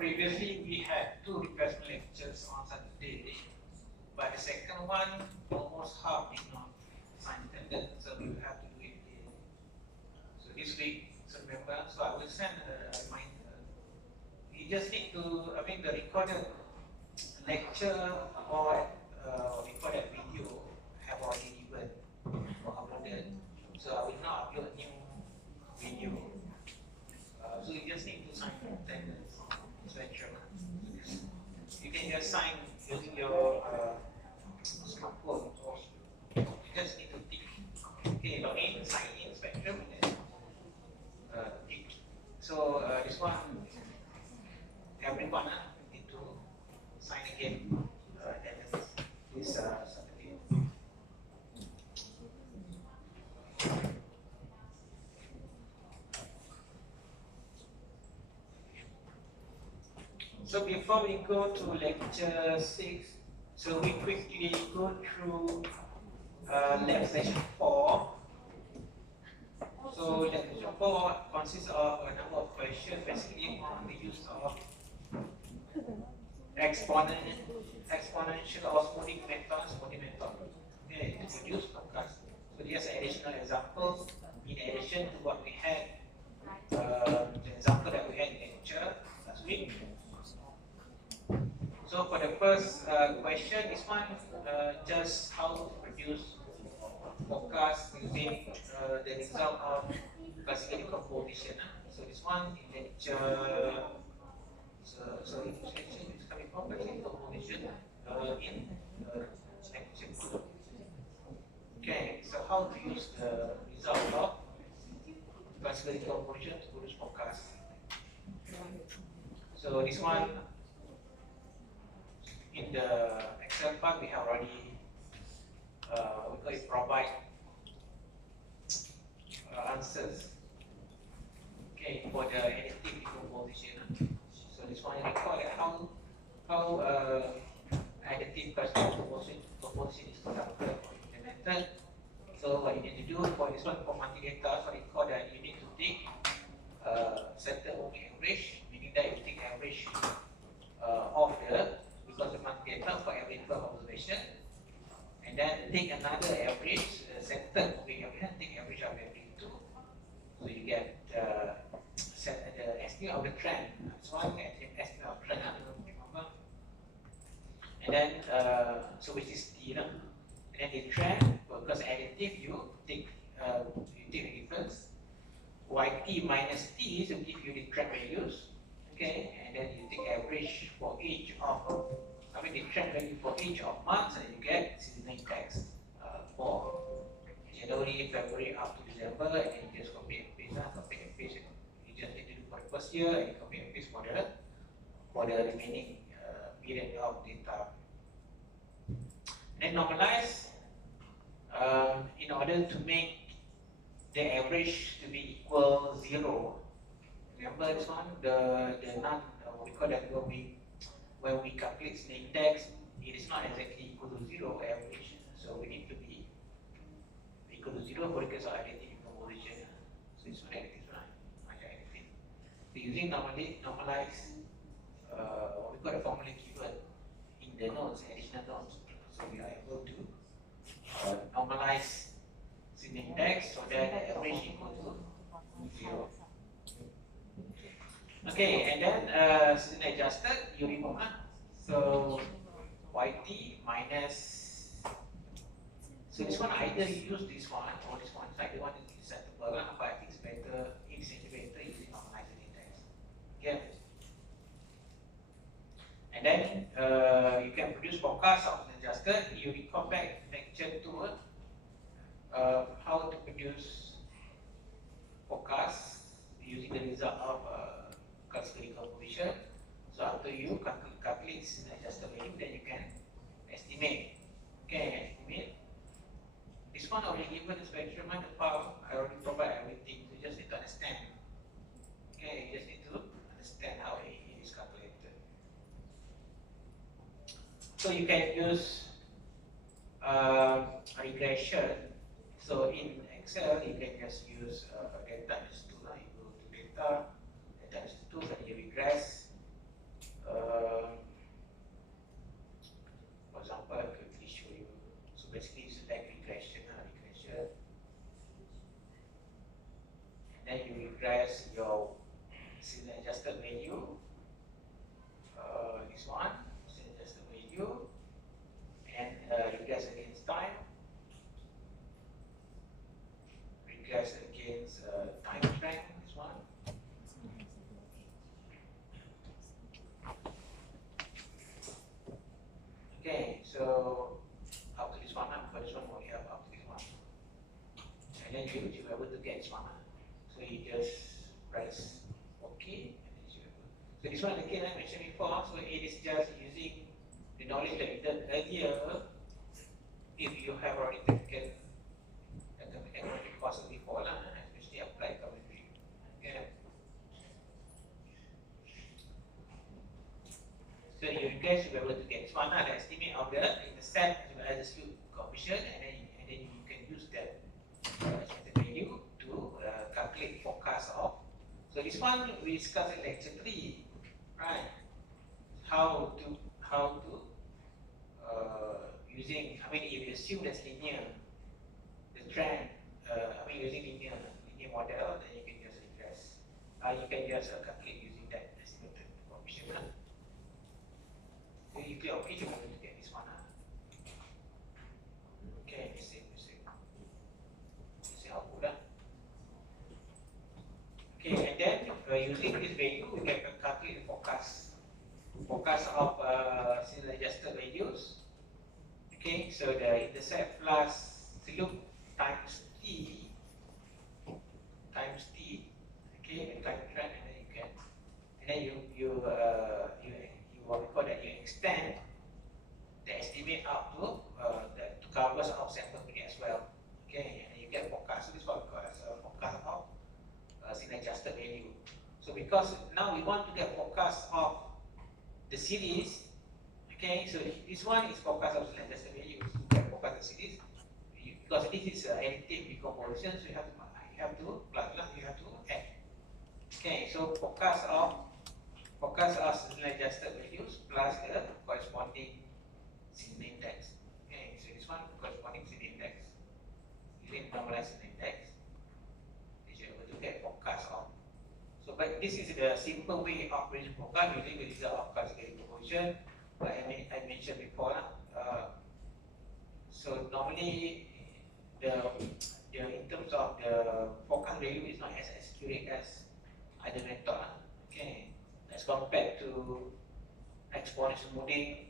previously we had 2 replacement lectures on Saturday, but the second one almost half did not sign attendance, so we will have to do it again. So this week, so remember, so I will send a reminder. You just need to, the recorded lecture or recorded video have already given or uploaded. So I will not upload new video. So you just need to sign attendance spectrum. You can just sign using your smartphone. You just need to tick. Okay, log in, sign in spectrum, and then tick. So this one, everyone need to sign again attendance this Saturday. So before we go to lecture 6, so we quickly go through lab session 4. So lab session 4 consists of a number of questions, basically on the use of exponential or smoothing method, okay, to produce forecast. So here's an additional example in addition to what we had, the example that we had in lecture last week. So for the first question, this one just how to produce forecast using the result of classical decomposition. So this one in lecture, so information is coming from classical decomposition in lecture 2. Okay, so how to use the result of classical decomposition to produce forecast. So this one, in the Excel part, we have already provide answers, okay, for the additive decomposition. So this one record how additive decomposition is conducted or implemented. So what you need to do for this one, for multi-data, so record that you need to take certain moving average, meaning that you take average of the, because the multi-data for every 12 observation, and then take another average, centered moving average, take average of every 2. So you get the estimate of the trend. So one estimate of trend, and then so which is T, and then the trend, because additive you take the difference YT minus T to give you the trend values, okay, and then you take average for each of the trend value for each of months, and you get seasonal index for January, February up to December, and then you just copy and paste. You just need to do for the first year, and you copy and paste for the remaining period of data. And then normalize in order to make the average to be equal 0. Remember this one, the non we call that when we calculate the index, it is not exactly equal to 0 average. So we need to be equal to 0 for the case of additive decomposition. So it's one additive, additive. So using normalize, we got a formula given in the notes, additional notes. So we are able to normalize the index so that the average equal to 0. Okay, and then season adjusted, you remove. So YT minus. So this one either you use this one or this one. So either one is acceptable, but I think it's better. It's better using normalized index. Okay. And then you can produce forecast of adjusted. You recall back lecture 2. How to produce forecast using the result of classical decomposition. So after you calculate adjusted value, then you can estimate. Okay, estimate. This one already given the spectrum and the file. I already provide everything. You just need to understand. Okay, you just need to understand how it is calculated. So you can use regression. So in Excel, you can just use data is 2. You go to data is 2, and you regress value, this one, set just the value, and regress against time, regress against time trend, this one. Okay, so up to this one, for this one we have up to this one. And then you should be able to get this one. So you just press OK. And then you should be able. So this one again I mentioned before, so it is just using the knowledge that you did earlier. If you have already taken economic course before, especially applied econometry. Okay. So you guys should be able to get this one, the estimate of the intercept as well as the slope coefficient, and then you can use that as the value to calculate forecast of. So this one we discussed in lecture 3, right? How to using, I mean, if you assume that's linear, the trend, using linear model, then you can just regress. You can just calculate using that estimated coefficient. So you click OK to get this one. Okay, you see output. Okay, and then using this value, we can calculate the forecast of single adjusted values. Okay, so the intercept plus slope times t, okay, and time trend, and then you can, and then you what we call that, you extend the estimate up to to cover of sample period as well. Okay, and you get forecast. So this is what we call as a forecast of single adjusted value. So because now we want to get forecast of the series. Okay, so this one is forecast of single adjusted values. You get forecast of series because this is additive decomposition. So you have to add. Okay, so forecast of single adjusted values plus the corresponding single index. Okay, so this one corresponding single index. Using normalized single index, you should be able to get forecast of. So, but this is the simple way of producing forecast using the result of classical decomposition. I mentioned before. So normally in terms of the forecast value is not as accurate as other method. Okay, as compared to exponential smoothing,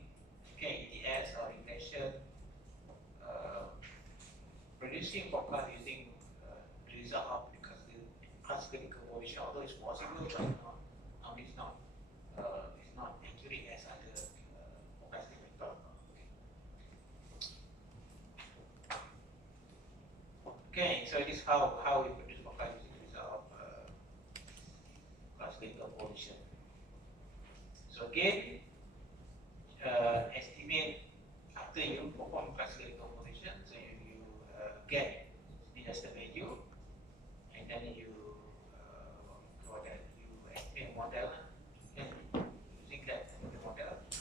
okay, EDS or regression, producing forecast using the result of classical decomposition, although it's possible, but it's not accurate as other forecasting method. Okay, so this is how we produce forecast using the result of classical decomposition. So again, estimate after you perform classical decomposition, so you get just the value, and then you estimate model, and using that model to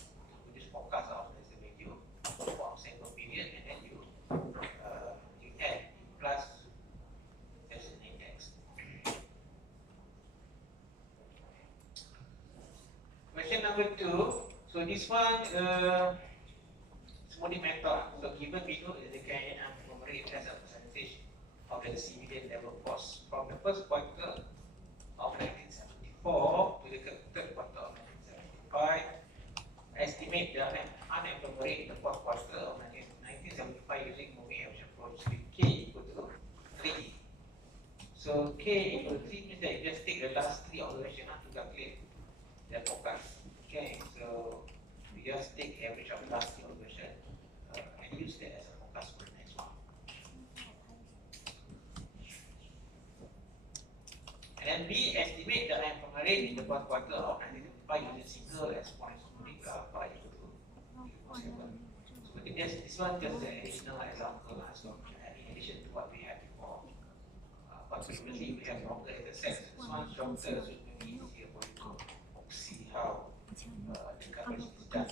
produce forecast of the value for a single period, and then you add plus as an index. Question number 2. So this one, smoothing method. So given below is the KNM rate as a percentage of the civilian level cost from the first quarter of 1974 to the third quarter of 1975. Estimate the unemployment rate in the fourth quarter of 1975 using moving average approach with K equal to 3. So K equal to 3 means that you just take the last 3 observations to calculate the forecast. Okay, so we just take average of last 3 observations and use that as a forecast for the next one. And then B, estimate the unemployment rate in the fourth quarter of 1975 using single exponential smoothing alpha equal to 0.7. So this one just an additional example, so in addition to what we had before. But previously we have longer datasets. This one shorter, so it will be easier for you to see how the coverage is done.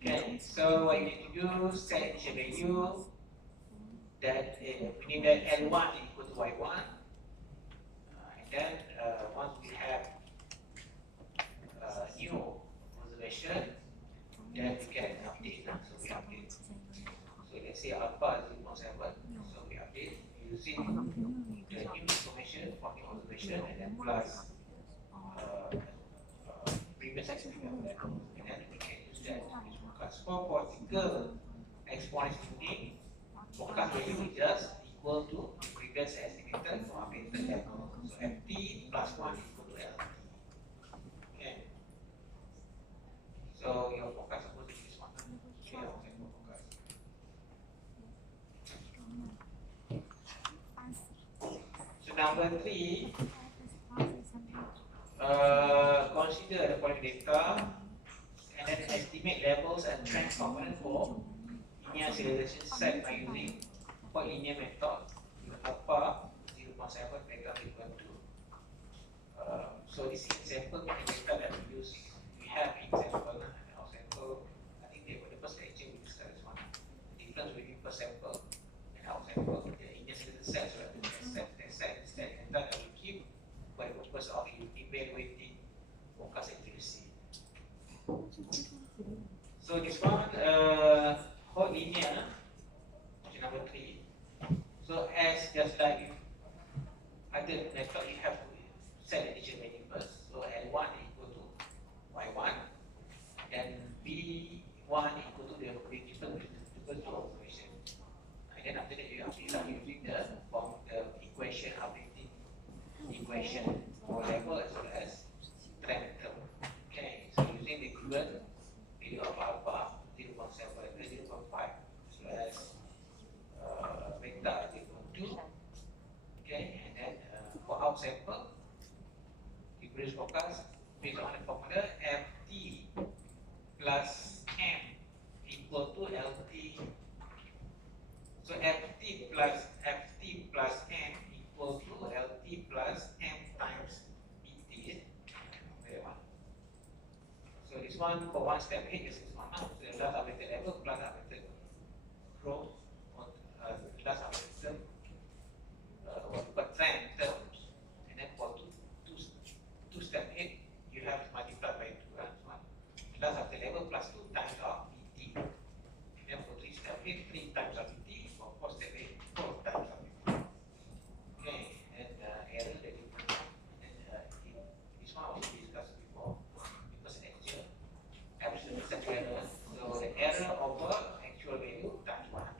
Okay, so what you need to do, set initial value that we need that L1 equal to Y1. And then once we have exponentiation and then plus previous experiment level, and then we can use that to use forecast. For single exponential tuning, forecast value is just equal to the previous estimated for updated level. So ft plus 1 equal to lt. Okay. So your forecast supposed to be this one. Okay, forecast. So number 3, consider the following data and then estimate levels and trend component for linear acceleration set by using Hoyt linear method with alpha 0.7 beta equal to. So this example data that we have in sample and our sample. I think the first lecture we discussed this one. The difference between per sample and our sample, the linear acceleration sets, right? The set data that we keep for the purpose of evaluating forecast accuracy. So this one, Hoyt linear, number 3. So as just like other method, you have to set the initial value first. So L1 equal to Y1, and B1 equal to the difference to operation. And then after that, you have to start using the equation, updating equation for level as well as trend term. Okay, so using the given value of alpha 0.7, 0.5, as well as beta 0.2. Okay, and then for our sample, we produce forecast based on the formula Ft plus M equal to Lt. So Ft plus M equal to Lt plus M times Bt. So this one for one step ahead is this one. So the last updated level plus updated growth or last updated trend terms, and then for two step ahead you have to multiply by 2 and so on. Plus after level plus 2 times of Bt. Then for 3 step ahead, 3 times of Bt. For 4 step ahead, 4 times of Bt. Okay, and error that you put down, and this one also discussed before because actual absolute set error. So the error over actual value times 100.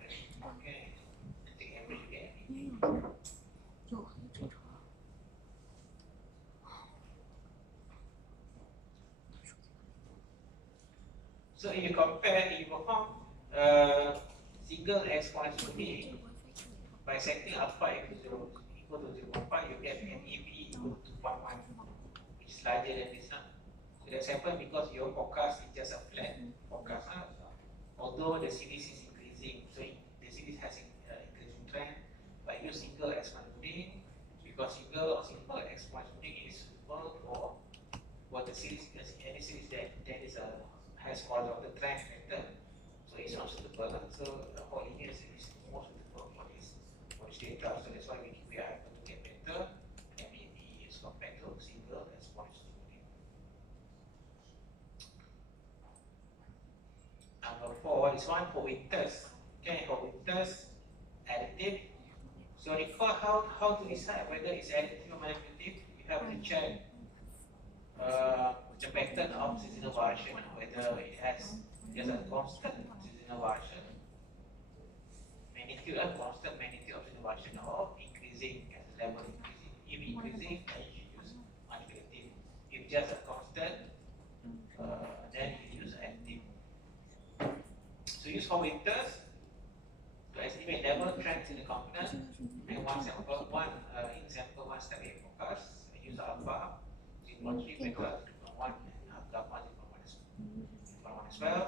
Okay, and the average again. So if you compare, if you perform single exponential tuning by setting alpha equal to 0.5, you get MEV equal to 2.1, which is larger than this one. So that's happened because your forecast is just a flat forecast. Although the series is increasing, so the series has increasing trend, but you single exponential tuning because single exponential tuning is suitable for the series, because any series that is a has horizontal trend pattern, so it's not suitable. So the whole linear is more suitable for this data. So that's why we are able to get better MEV as compared to single exponential tuning. Number 4 is one for winters. Okay, for winters additive. So recall how to decide whether it's additive or manipulative. You have to check the pattern of seasonal variation, whether it has just a constant seasonal variation, magnitude, a constant magnitude of seasonal variation, or increasing as the level increasing. If increasing, then you should use manipulative. If just a constant, then you use additive. So use for winters to estimate level trends in the component, and in sample one step ahead forecast, use alpha 0.3 beta 0.1 and gamma 0.1 as well.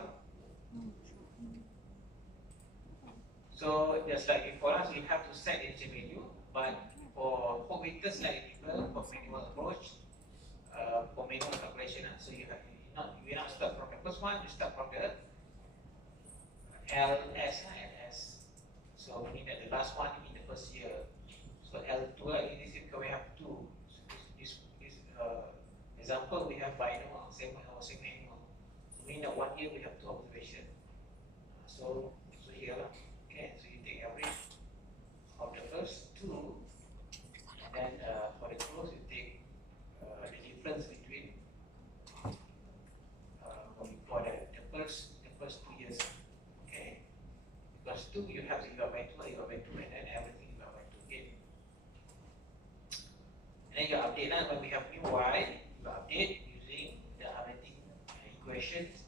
So just like before us, we have to set the initial value, but for winters like for manual approach, for manual calculation, so you not start from the first one, you start from the LS and S. So meaning that the last one in the first year. So L2 in this we have 2. So this example we have binomial, same annual. So meaning that 1 year we have 2 observations. So here, okay, so you take average of the first 2, and then for the growth you take y, you update using the arithmetic equations.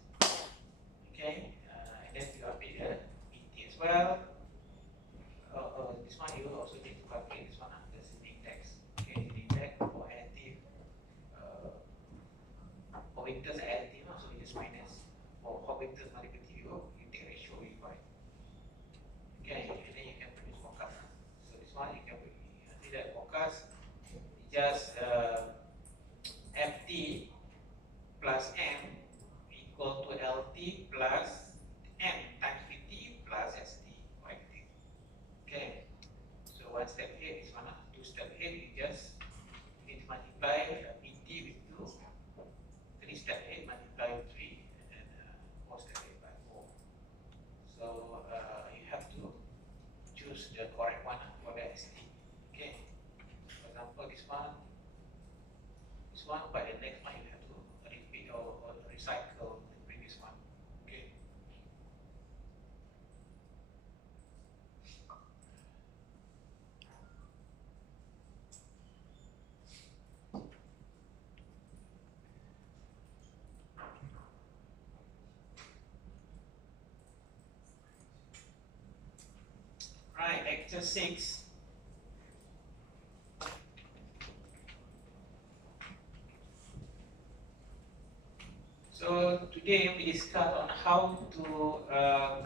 Okay, and then you update the pt as well. This one you also need to calculate this one, the sibling tax. Okay, sibling tax for additive. For vectors additive, so you just minus. For vectors multiplicative, you take ratio required. Okay, and then you can produce forecast. So this one you can see that forecast is just ft plus m equal to lt plus m times pt plus st. Okay, so one step ahead is one, two step ahead you just need to multiply pt with 2, 3 step ahead multiply with 3, and then 4 step ahead by 4. So you have to choose the correct one for the st. Okay, for example this one, but the next one you have to repeat or recycle the previous one. Okay. Right, lecture 6. So today we discuss on how to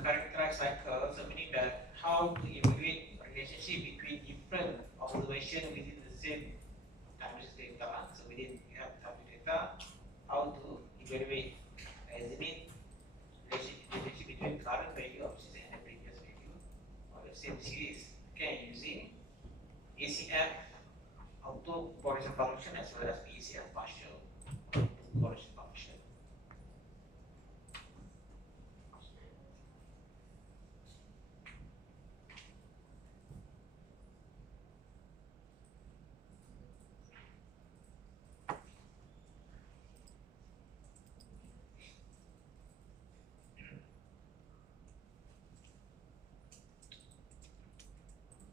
characterize cycles, so meaning that how to evaluate relationship between different observations within the same time series data. So within you have time series data, how to evaluate estimate relationship between current value of series and the previous value of the same series. Okay, using ACF autocorrelation function as well as PCF partial correlation function.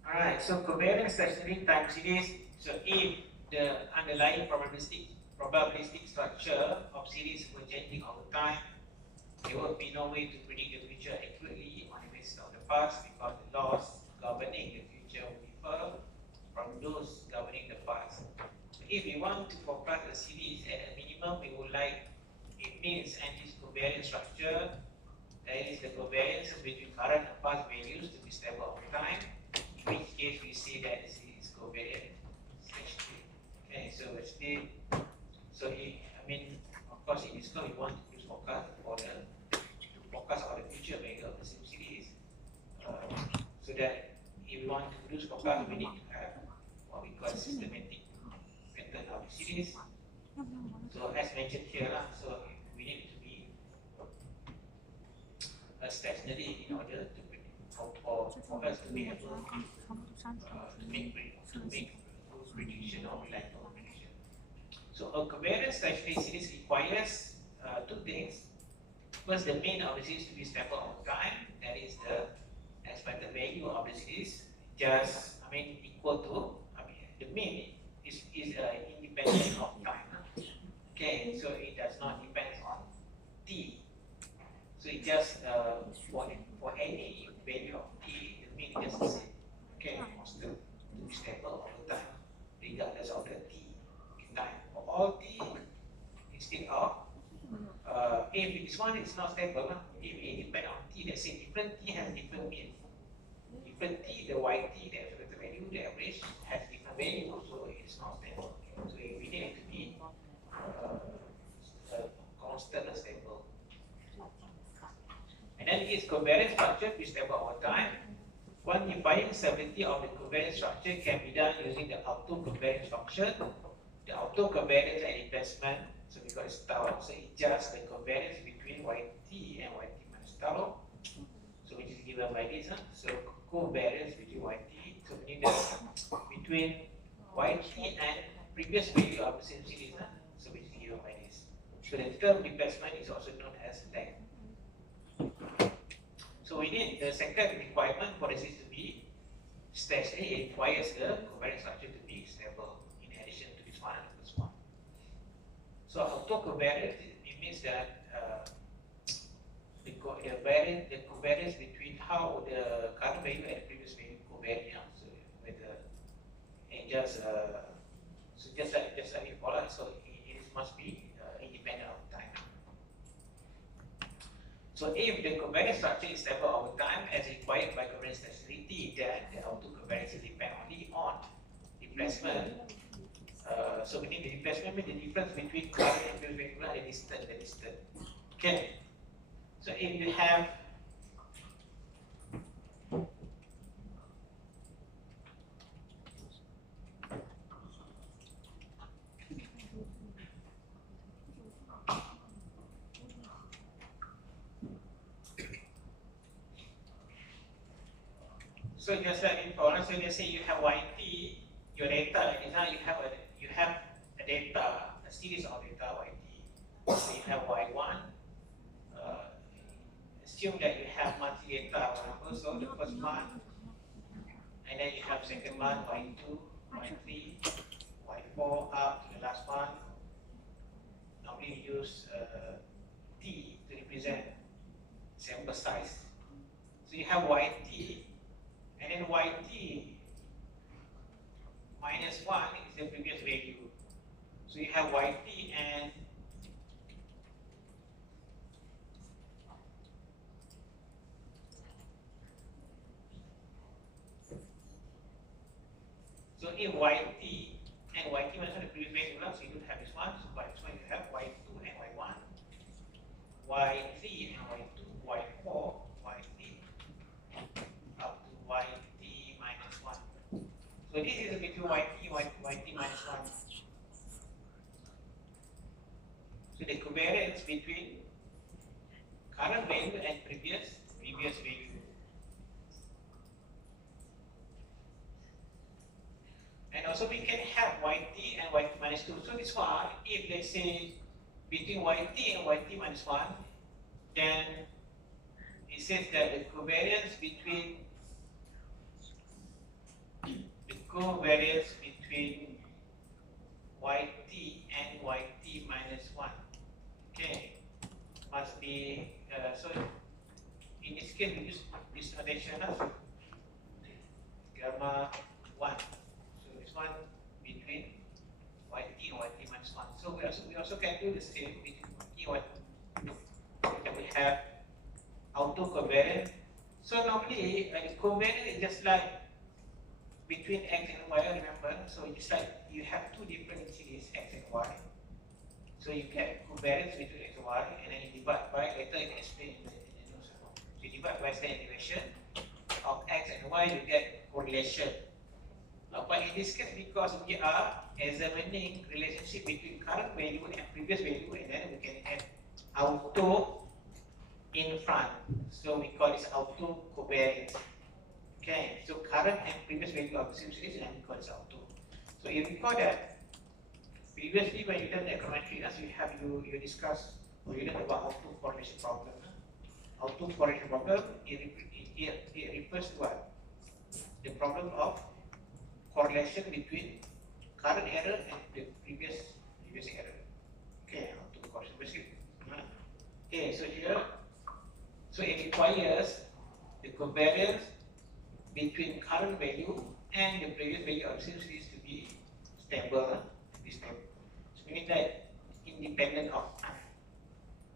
Alright, so covariance stationary time series. So if the underlying probabilistic structure of series were changing over time, there would be no way to predict the future accurately on the basis of the past because the laws governing the future will differ from those governing the past. So if we want to forecast a series at a minimum, we would like it means and its covariance structure, that is the covariance between current and past values to be stable over time. In which case we see that this is covariant stationary. Okay, so still, of course in this case we want to use forecast for the forecast of the future value of the same series. So that if we want to produce forecast, we need to have what we call systematic pattern of the series. So as mentioned here, so we need to be stationary in order to predict, for us to be able to make those prediction or reliable prediction. So a covariance stationary series requires two things. First, the mean of the series to be stable over time. That is the expected value of the series just equal to the mean is independent of time. Okay, so it does not depend on t. So it just for any value of t, the mean is just the same. Okay, constant to be stable over time, regardless of the t time. For all t, instead of if this one is not stable, if it depends on t, let's say different t has different mean. Different t, the yt, the absolute value, the average has different value, so it's not stable. So we need it to be constant and stable. And then its covariance structure is stable over time. Quantifying stability of the covariance structure can be done using the autocovariance function. The autocovariance and replacement, so because it's tau, so it just the covariance between yt and yt minus tau. So which is given by this. So covariance between yt, so we need the between yt and previous value of the same series. So which is given by this. So the term replacement is also known as lag. So we need the second requirement for the series to be stationary. It requires the covariance structure to be stable in addition to this one and this one. So autocovariance, it means that the covariance between how the current value and the previous value covariant. So whether and just like before, so it must be independent of time. So if the covariance structure is stable over time as required by covariance necessity, then the autocovariance depends only on displacement. So between the displacement means the difference between current and previous variable and the distance. Okay. So if you have so just like before, so let's say you have YT, your data, and now you have a data, a series of data YT. So you have Y1. Assume that you have monthly data, whatever. So the first month, and then you have second month, Y2, Y3, Y4 up to the last one. Normally you use T to represent sample size. So you have YT, and then YT minus 1 is the previous value. So you have YT and so if YT and YT minus 1 the previous value, so you don't have this one. So by this one you have Y2 and Y1, Y3 and Y2, Y4, Y3 up to YT minus 1. So this is between YT minus 1. So the covariance between current value and previous value. And also we can have YT and YT minus 2. So this one, if let's say between YT and YT minus 1, then it says that the covariance between YT and YT minus 1, okay, must be, so in this case we use this notation of gamma 1. So this one between YT and YT minus 1. So we also can do the same between YT and YT. Then we have autocovariance. So normally covariance is just like between X and Y, remember? So just like you have two different series, X and Y. So you get covariance between X and Y, and then you divide by, later you can explain in the notes. So you divide by standard deviation of X and Y, you get correlation. But in this case, because we are examining relationship between current value and previous value, and then we can add auto in front. So we call this auto covariance. Okay, so current and previous value of the same series, and we call this auto. So if you recall that previously when you done the econometric, as you discussed or you learned about auto correlation problem. Auto correlation problem, it refers to what? The problem of correlation between current error and the previous error. Okay, auto correlation basically. Okay, so here, so it requires the covariance between current value and the previous value of the same series to be stable. So meaning that independent of time,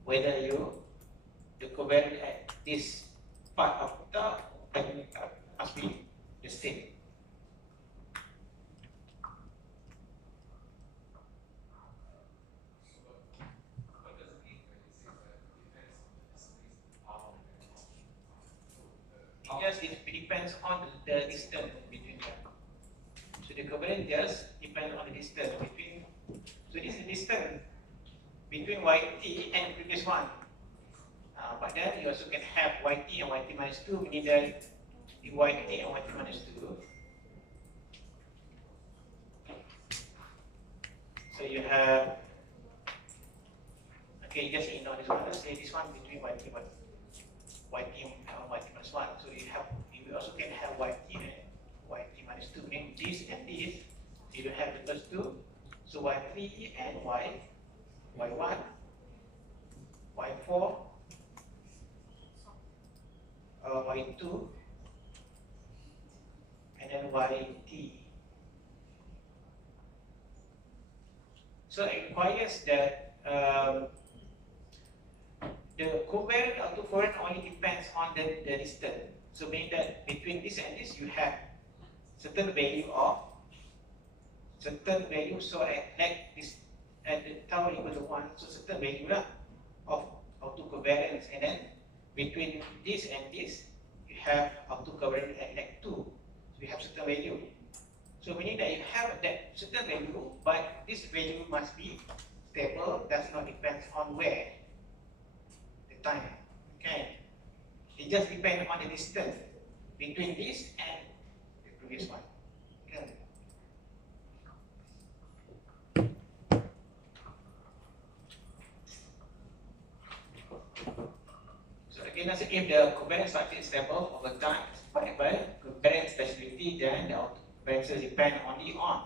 whether the covariance at this part of the parameter must be the same. It depends on the distance between them. So the covariance just depends on the distance between. So this is the distance between YT and the previous one. But then you also can have YT and YT minus 2, meaning that the YT and YT minus 2. So you have, okay, just ignore this one. Let's say this one between YT and YT minus 1. So you also can have YT and YT minus 2, meaning this and this. So you don't have the first two. So Y3 and y1, y4, y2, and then yt. So it requires that the covariant autocovariant only depends on the distance. So meaning that between this and this you have certain value, so at like this at the tau equal to 1, so certain value of autocovariance, and then between this and this you have autocovariance at like 2, so you have certain value. So meaning that you have that certain value, but this value must be stable, does not depend on where, the time. Okay, it just depends on the distance between this and the previous one. Okay. So again, if the covariance structure is stable over time, by covariance speciality, then the autocovariance depend only on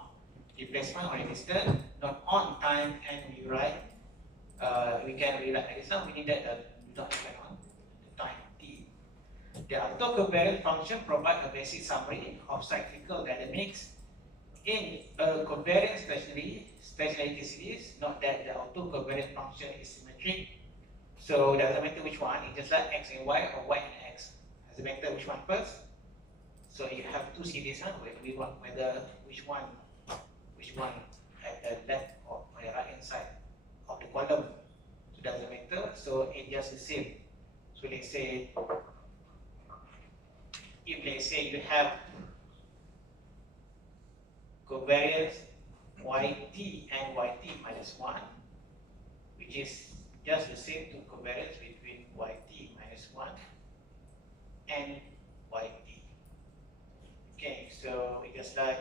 displacement or distance, not on time. And we write, we can rewrite like this. Meaning that do not depend on the time t. The autocovariance function provides a basic summary of cyclical dynamics in a covariance speciality series. Note that the autocovariance function is symmetric. So it doesn't matter which one, it's just like x and y or y and x. Doesn't matter which one first. So you have two series, we want whether which one at the left or the right hand side of the column. So it doesn't matter. So it's just the same. So let's say you have covariance yt and yt minus 1, which is just the same to covariance between yt minus 1 and yt. Okay, so we just like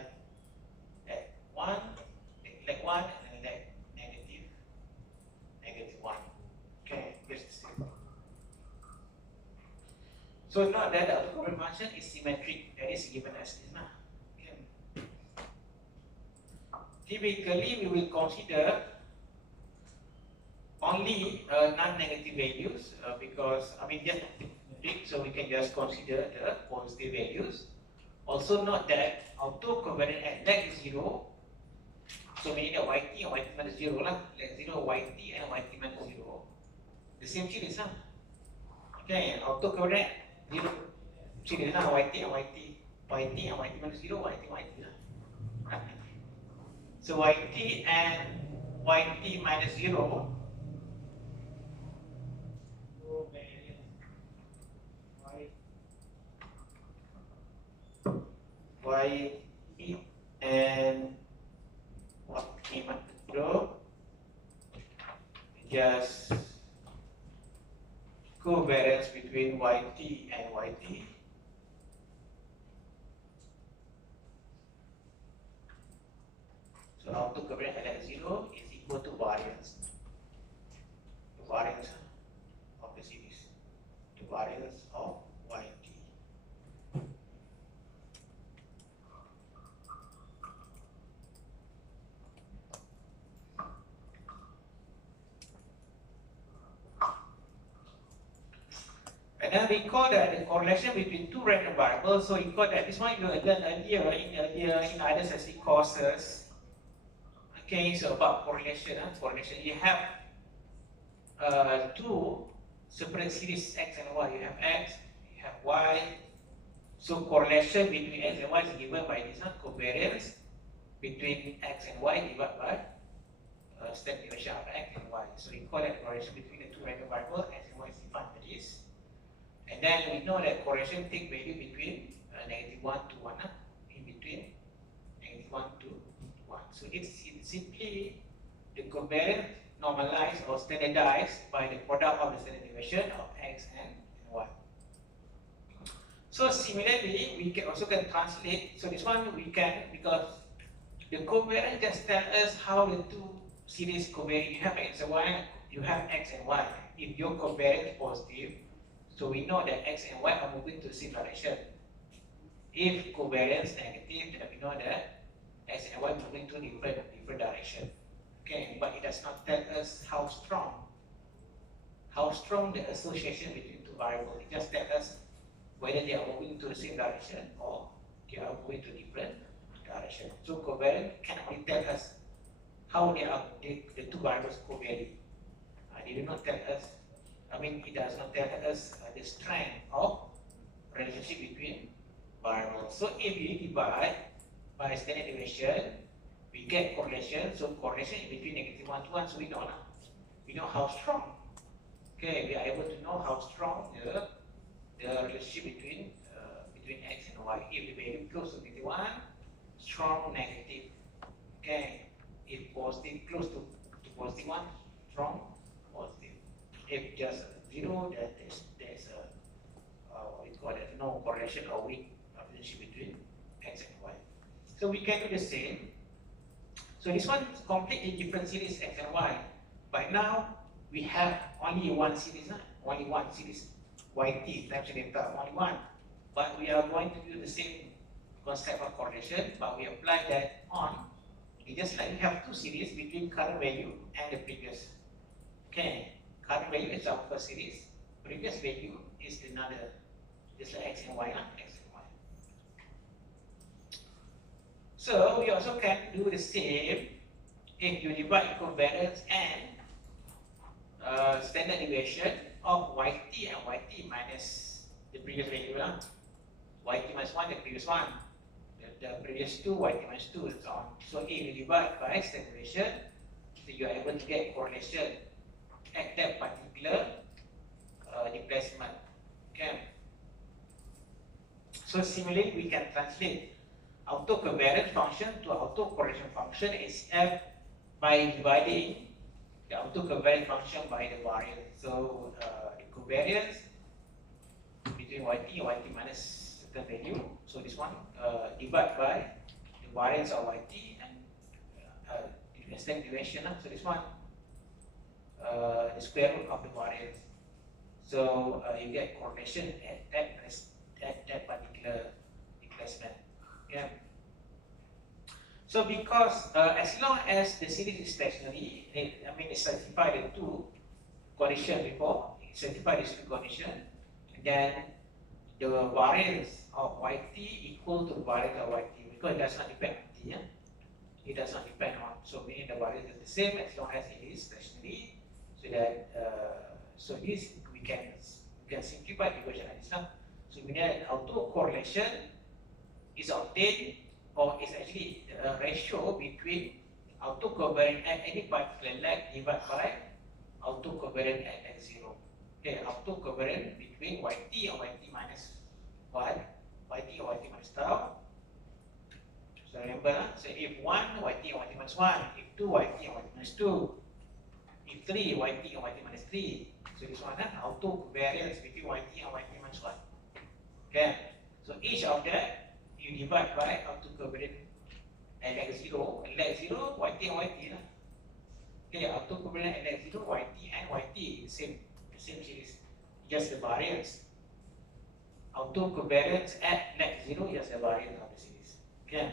that 1, like 1, and then like negative 1. Okay, just the same. So note that the autocovariant function is symmetric, that is given as this now. Okay. Typically, we will consider only non-negative values because just so we can just consider the positive values. Also note that autocovariant at leg 0, so meaning that yt and yt minus 0 lah, leg 0 yt and yt minus 0, the same series lah. Okay, autocovariant 0 series lah, yt and yt minus 0, yt lah. So yt and yt minus 0, yt and yt minus 0 just covariance between yt and yt. So autocovariant at 0 is equal to variance. The variance of the series. The variance of yt. And then recall that the correlation between two random variables. So recall that this one you learned earlier in other specific courses. Okay, so about correlation. Correlation, you have two separate series x and y. You have x, you have y. So correlation between x and y is given by this one, covariance between x and y divided by step derivation of x and y. So recall that correlation between the two random variables x and y is defined by this. And then we know that correlation take value between negative 1 to 1, in between negative 1 to 1. So it's simply the covariance normalized or standardized by the product of the standard deviation of x and y. So similarly, we can also translate. So this one we can, because the covariance just tell us how the two series covariance, you have x and y, you have x and y. If your covariance is positive, so we know that x and y are moving to the same direction. If covariance negative, then we know that x and y moving to different direction. Okay. Okay, but it does not tell us how strong the association between two variables. It just tells us whether they are moving to the same direction or they are moving to different direction. So covariance can only tell us how the two variables covary. They do not tell us, it does not tell us the strength of relationship between variables. So if we divide by standard deviation, we get correlation. So correlation is between -1 to 1, so we know how strong. Okay, we are able to know how strong the relationship between x and y. If the value close to -1, strong negative. Okay, if positive close to +1, strong positive. If just 0, then there's a what we call it, no correlation or weak relationship between x and y. So we can do the same. So this one is completely different series x and y. But now we have only one series, yt times delta, only one. But we are going to do the same concept of correlation, but we apply that on. It's just like we have two series between current value and the previous. Okay, current value is our first series, previous value is another, just like x and y, x and y. So we also can do the same if you divide covariance and standard deviation of yt and yt minus the previous value, yt minus 1, the previous one, the previous 2, yt minus 2, and so on. So if you divide by standard deviation, so you are able to get correlation at that particular displacement. Okay. So similarly, we can translate autocovariance function to autocorrelation function as f by dividing the autocovariance function by the variance. So the covariance between yt minus certain value. So this one divide by the variance of yt and the standard deviation. So this one the square root of the variance. So you get correlation at that particular displacement. Yeah. So because as long as the series is stationary, it satisfies the two conditions before, it satisfies these two conditions, then the variance of yt equal to the variance of yt, because it does not depend on t. It does not depend on, so meaning the variance is the same as long as it is stationary. So that so this we can simplify the equation like this. So we know that autocorrelation is obtained, or is actually a ratio between autocovariance at any particular leg divided by autocovariance at leg 0. Okay, autocovariance between yt or yt minus 1, yt or yt minus tau. So remember, so if 1, yt or yt minus 1, if 2, yt or yt minus 2, if 3, yt or yt minus 3. So this one, autocovariance between yt or yt minus 1. Okay, so each of that you divide by autocovariance at leg 0. Leg 0, yt or yt. Okay, autocovariance at leg 0, yt and yt, the same series, just the variance. Autocovariance at leg 0, just the variance of the series. Okay,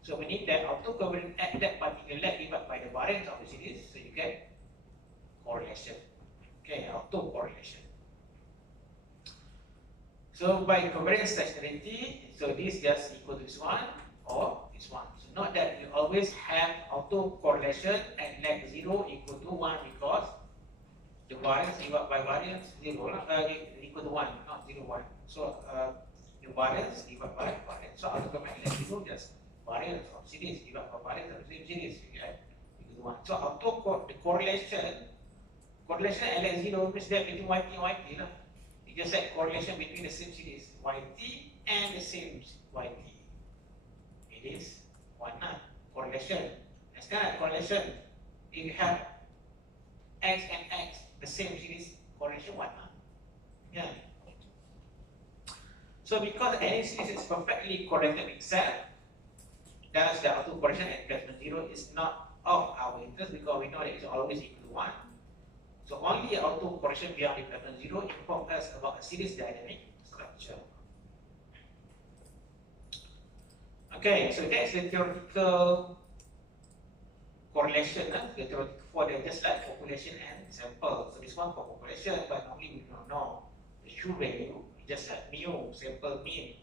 so we need that autocovariance at that particular leg divided by the variance of the series, so you get correlation. Okay, autocorrelation. So by covariance stationarity, so this just equal to this one or this one. So note that you always have autocorrelation at leg 0 equal to 1, because the variance divided by variance 0 equal to 1, not 0, 1. So the variance divided by variance. So automatically leg 0 just variance of series divided by variance of the same series, okay, equal to 1. So the correlation at leg 0 means that between yt and yt. You just like correlation between the same series yt and the same yt. It is 1 correlation. As kind of correlation, if you have x and x, the same series, correlation 1. Yeah. So because any series is perfectly correlated with itself, thus the autocorrelation at placement 0 is not of our interest, because we know that it's always equal to 1. So only autocorrelation beyond the placement 0 informs us about a series dynamic structure. Okay, so that's the theoretical correlation for the just like population and sample. So this one for population, but normally we don't know the true value. Just like mu, sample mean,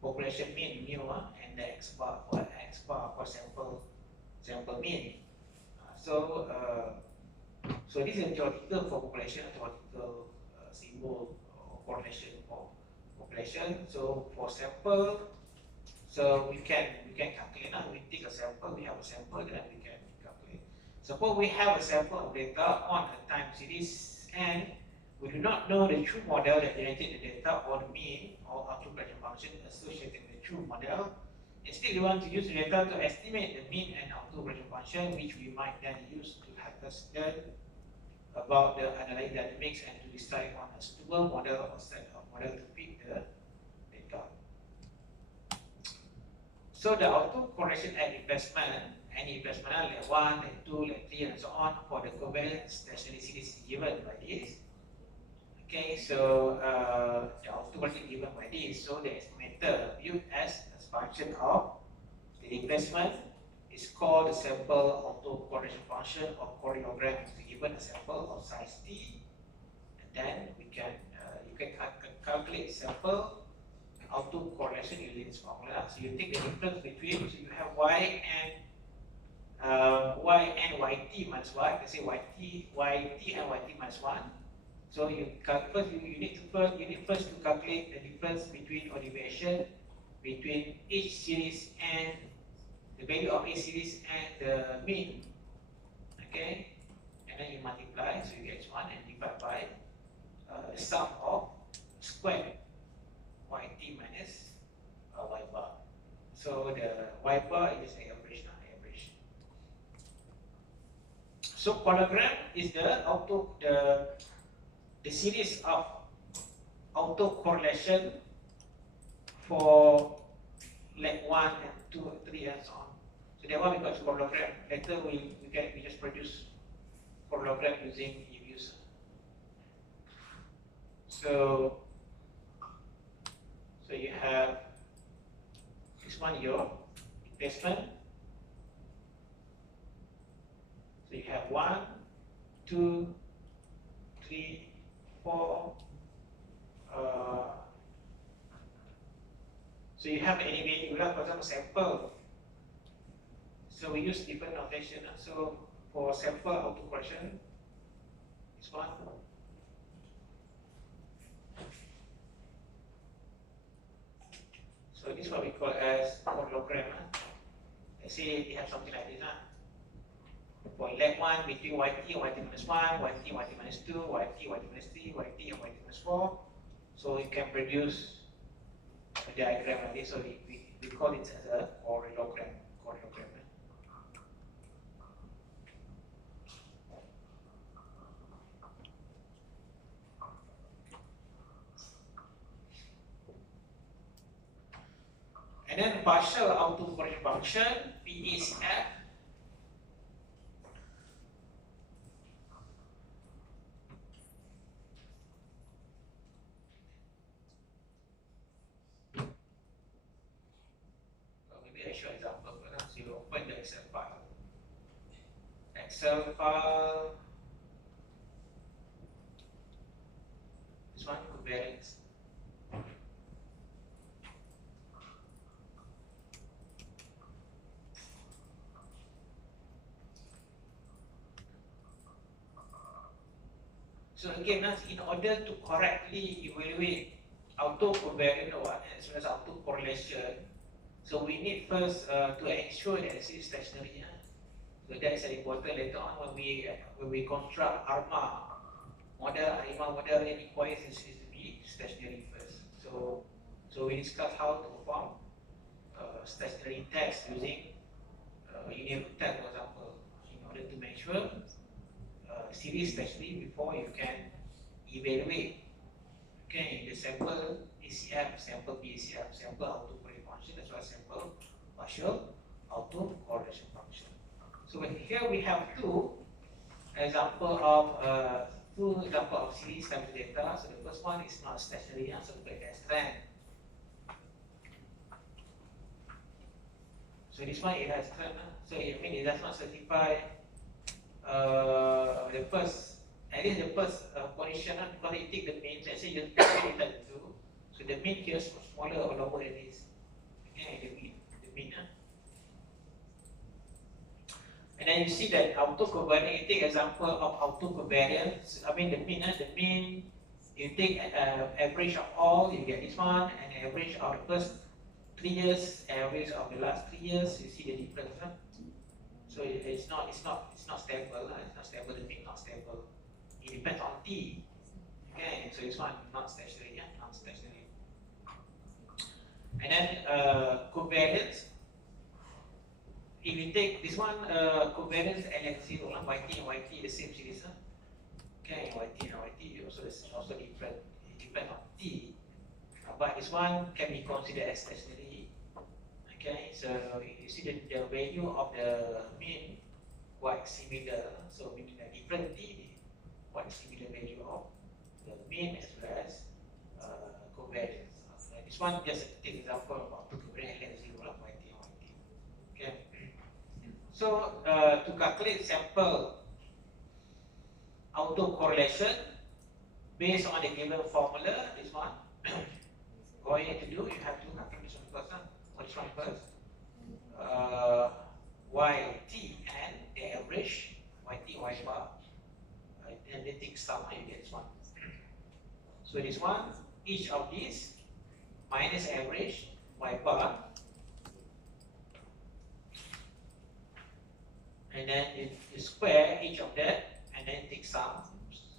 population mean mu, and the x bar for sample mean. So this is theoretical for population, theoretical symbol or correlation for population. So for sample, so we can calculate now. We take a sample, we have a sample, then we can calculate. Suppose we have a sample of data on a time series and we do not know the true model that generated the data or the mean or autocorrelation function associated with the true model. Instead, we want to use the data to estimate the mean and autocorrelation function, which we might then use to help us learn about the underlying dynamics and to decide on a suitable model or set of model to fit the data. So the autocorrelation at investment, any investment like 1, like 2, like 3, and so on for the covariance stationary series is given by this. Okay, so the autocorrelation given by this. So the estimator viewed as a function of the investment is called the sample autocorrelation function or choreogram. So given a sample of size t, and then we can you can calculate sample autocorrelation using this formula. So you take the difference between, so you have y and yt minus y. Let's say yt and yt minus 1. So you need first to calculate the difference between or deviation between each series and the value of each series and the mean. Okay, and then you multiply, so you get 1 and divide by the sum of square yt minus y bar. So the y bar is the average, not average. So choreogram is the series of autocorrelation for leg 1 and 2 and 3 and so on. So that one we got choreogram. Later we just produce choreogram using user. So you have this one, your investment. So you have 1, 2, 3, 4. So you have any value, for example, sample. So we use different notation. So for sample autocorrelation, this one. So this is what we call as choreogram. Let's say we have something like this. For leg 1 between yt minus 1, yt minus 2, yt minus 3, yt minus 4. So you can produce a diagram like this. So we call it as a choreogram. And then partial autocorrelation function, PACF. Maybe I show example. So you open the Excel file. This one covariance. So again, in order to correctly evaluate autocovariance or as well as autocorrelation, so we need first to ensure that it is stationary. So that is important later on when we construct ARMA model. It requires it to be stationary first. So we discuss how to perform stationary test using unique test, for example, in order to make sure series stationary before you can evaluate the sample ACF, sample PACF, sample autocorrelation function as well as sample partial autocorrelation function. So here we have two example of series times data. So the first one is not stationary, so we put it as trend. So this one it has turned. So it means it does not certify the first, at least the first position because it take the mean. Let's say you calculate it to, so the mean here is smaller or lower than this. Okay, the mean. And then you see that autocovariance, you take example of autocovariance. I mean the mean, you take average of all, you get this one, and average of the first 3 years, average of the last 3 years, you see the difference. Huh? So it's not stable. It's not stable. The mean not stable. It depends on t. Okay, so this one not stationary. Yeah, not stationary. And then covariance. If you take this one, covariance LX0, YT and YT the same series. Huh? Okay, YT and YT also different. It depends on t. But this one can be considered as stationary. Okay, so you see the value of the mean quite similar. So meaning that different t, quite similar value of the mean as well as covariance. This one just take example of covariance LX0, YT and YT. Okay. So to calculate sample autocorrelation based on the given formula, this one, all you have to do, you have to calculate this one first. What's one first? YT and the average, YT, Y bar, and then take sum, you get this one. So this one, each of these minus average, Y bar, and then you square each of that and then take sum,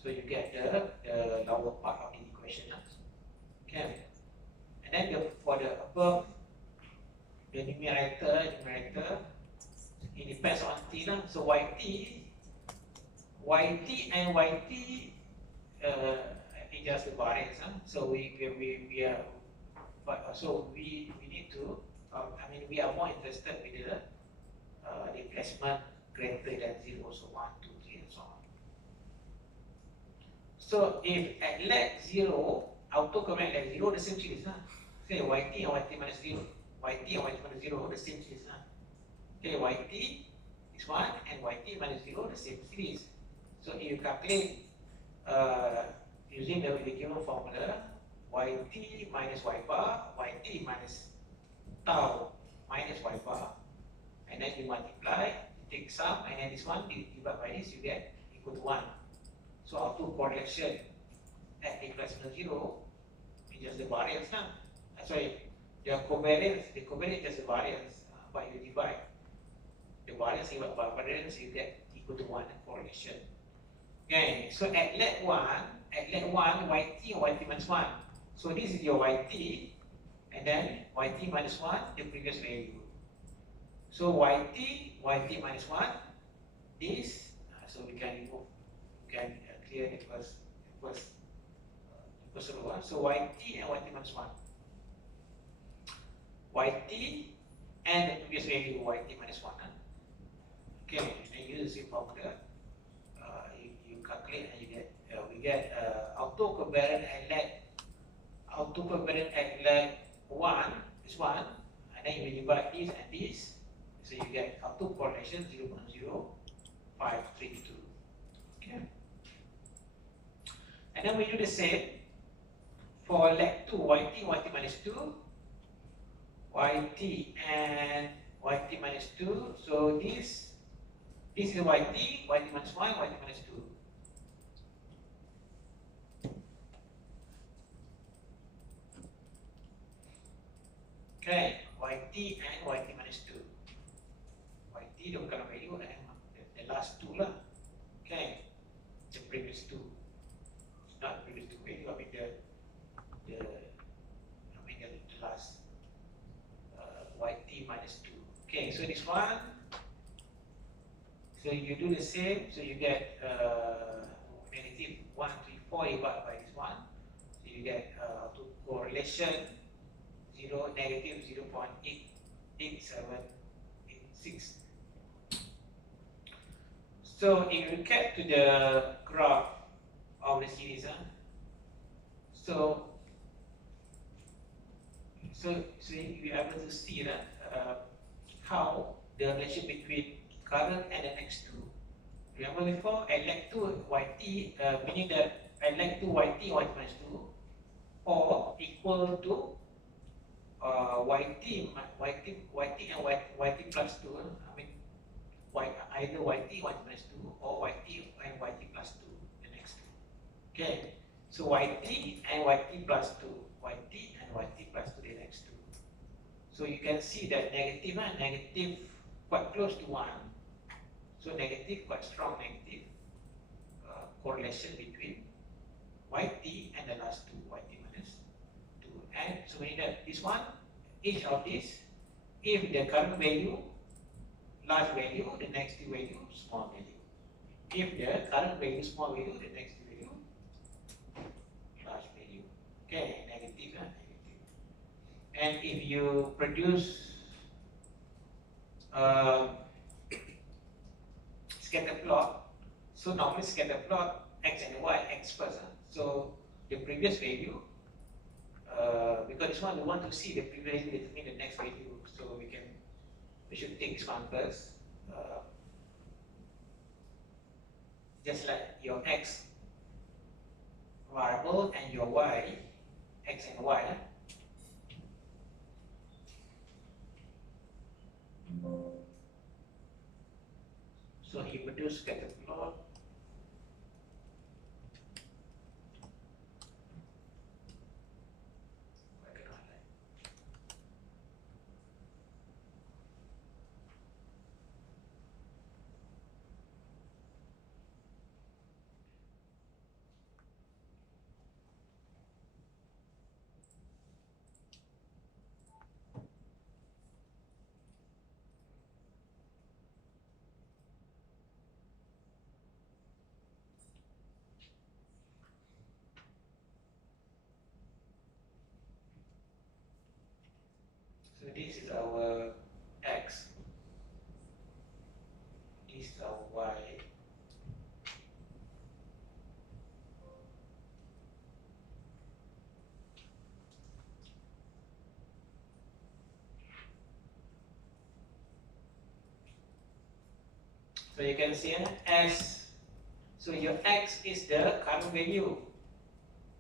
so you get the lower part of the equation. Okay, and then for the above, the numerator, it depends on t. So YT and YT adjust the variance. So we are, but so we need to. I mean, we are more interested with the replacement greater than 0, so 1, 2, 3, and so on. So if at leg 0, autocorrect leg 0, the same series. Say YT and YT minus 0. YT and YT minus 0, the same series. Okay, YT is 1 and YT minus 0, the same series. So if you calculate using the given formula, YT minus Y bar, YT minus tau minus Y bar, and then you multiply, you take sum, and then this one you divide by this, you get equal to 1. So autocorrelation at equal 0 is just the variance. Sorry, the covariance is the variance, but you divide the variance by variance, you get equal to 1 correlation. Okay, so at leg 1, YT and YT minus 1. So this is your YT, and then YT minus 1, the previous value. So YT minus 1, this, so we can remove, we can clear the first row. So YT and YT minus 1. YT and the previous value YT minus 1. Okay, and use the same formula. You calculate and you get we get autocovariant at leg 1 is 1, and then you divide this and this, so you get autocorrelation 0.0532. Okay, and then we do the same for leg 2, YT minus 2, YT and YT minus 2. So this is YT minus 1, YT minus 2. Okay, YT and YT minus 2. YT the current value and the last 2 lah. Okay, the previous 2. It's not previous 2 value, I mean the last YT minus 2. Okay, so this one, so you do the same, so you get negative 134 divided by this one, so you get correlation negative 0.88786. So if you get to the graph of the series, so you're able to see that how the relationship between current and the next two. Remember before, I like to yt, meaning that I like to yt minus 2 or equal to yt and plus 2. I mean, either yt minus 2 or yt and yt plus 2, the next two. Okay, so yt and yt plus 2, yt and yt plus 2, the next two. So you can see that negative and negative quite close to 1. So negative, quite strong negative correlation between yt and the last two, yt minus 2. And so we need that this one, each of these, if the current value, large value, the next value, small value. If the current value, small value, the next value, large value. Okay, negative and negative. And if you produce scatter plot, so normally scatter plot x and y, x first. So the previous value, because this one we want to see the previous value determine the next value, so we should take this one first. Just like your x variable and your y, x and y. So you produce scatter plot. So this is our x, this is our y. So you can see as, so your x is the current value.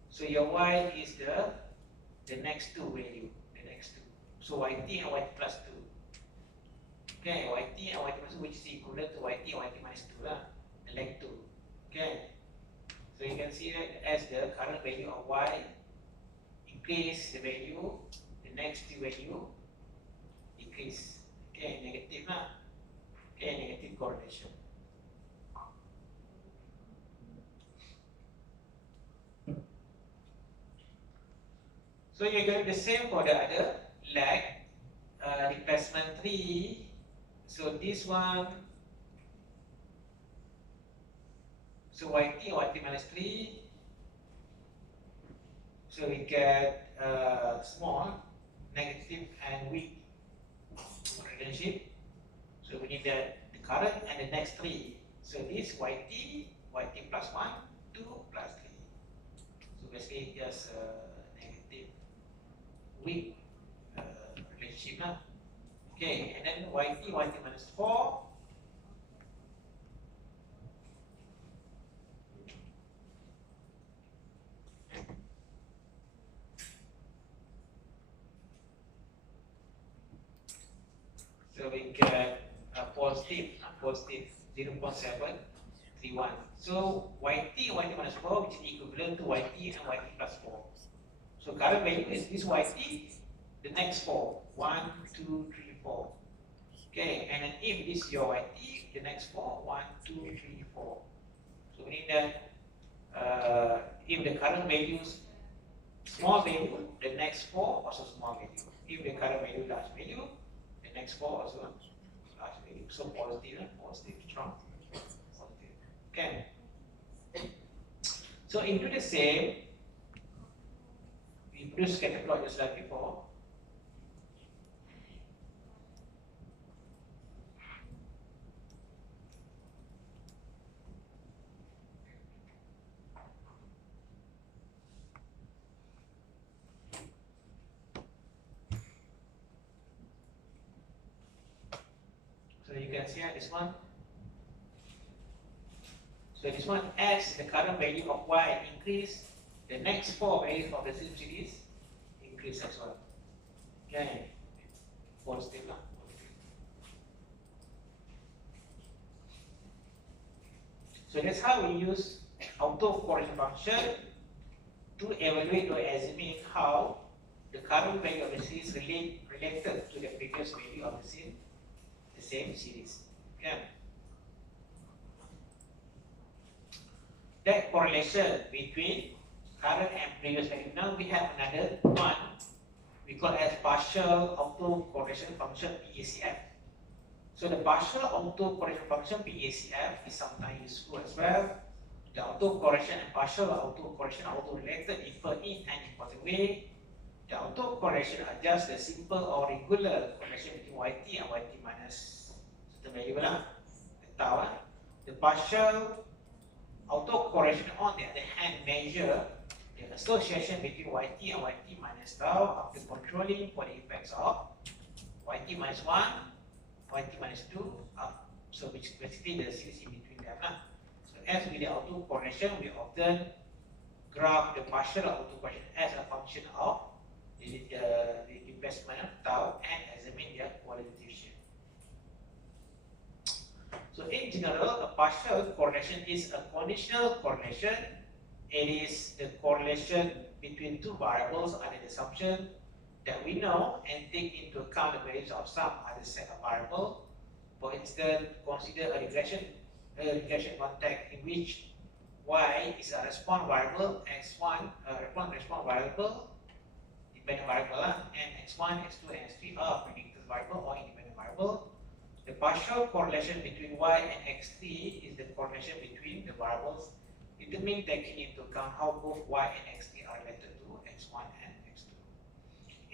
So your y is the next two value, the next two. So yt and yt plus 2. Okay, yt and yt plus 2, which is equivalent to yt and yt minus 2 lah, like 2. Okay, so you can see that as the current value of y increase the value, the next two value decrease. Okay, negative lah. Okay, negative correlation. So you're going to do the same for the other leg, replacement 3. So this one, so yt minus 3. So we get small, negative and weak relationship. So we need the current and the next 3. So this yt plus 1, 2 plus 3. So basically just negative weak relationship lah. Okay, and then yt minus 4. So we get a positive 0.731. So yt minus 4, which is equivalent to yt and yt plus 4. So current value is this yt, the next 4, 1, 2, 3, 4. Okay, and then if this is your yt, the next 4, 1, 2, 3, 4. So we need that if the current value is small value, the next 4 also small value. If the current value large value, the next 4 also large value. So positive, strong, positive. Okay. So into the same, we produce scatter plot just like before. can see this one. So this one, as the current value of y increase, the next 4 values of the same series increase as well. Okay, positive lah. So that's how we use autocorrelation function to evaluate or estimate how the current value of the series related to the previous value of the same series. Okay. That correlation between current and previous value. Now we have another one we call as partial autocorrelation function PACF. So the partial autocorrelation function PACF is sometimes useful as well. The autocorrelation and partial autocorrelation are auto-related differ in an important way. The autocorrelation are just the simple or regular correlation between YT and YT minus certain value lah. The partial autocorrelation on the other hand measure the association between YT and YT minus tau after controlling for the effects of YT minus 1, YT minus 2 up. So which basically the series in between them lah. So as with the autocorrelation, we often graph the partial autocorrelation as a function of the investment of tau and examine their qualitative shape. So in general, a partial correlation is a conditional correlation. It is the correlation between two variables under the assumption that we know and take into account the values of some other set of variables. For instance, consider a regression context in which y is a response variable, x1 response variable, dependent variable, and x1, x2, and x3 are predicted variable or independent variable. The partial correlation between y and x3 is the correlation between the variables determined taking into account how both y and x3 are related to x1 and x2.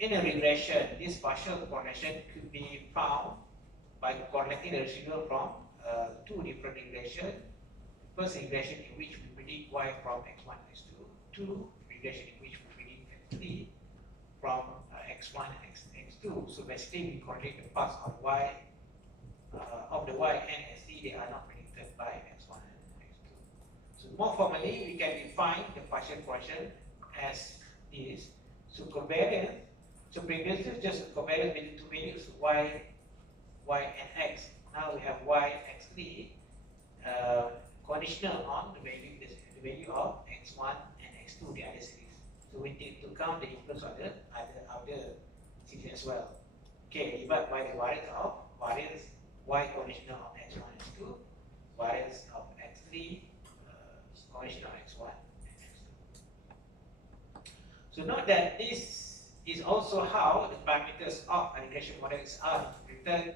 In a regression, this partial correlation could be found by correlating the residual from two different regressions. First regression in which we predict y from x1 and x2, two regression in which we predict x3 from x1 and x2. So basically we correlate the parts of y of the y and x3 they are not predicted by x1 and x2. So more formally, we can define the partial correlation as this. So covariance. So previously just a covariance between two values y and x. Now we have y x3 conditional on the value of x1 and x2, the other series. So we take into account the influence of the other series as well. Okay, divided by the variance y conditional on x1 and x2, variance of x3 conditional on x1 and x2. So note that this is also how the parameters of a regression models are interpreted.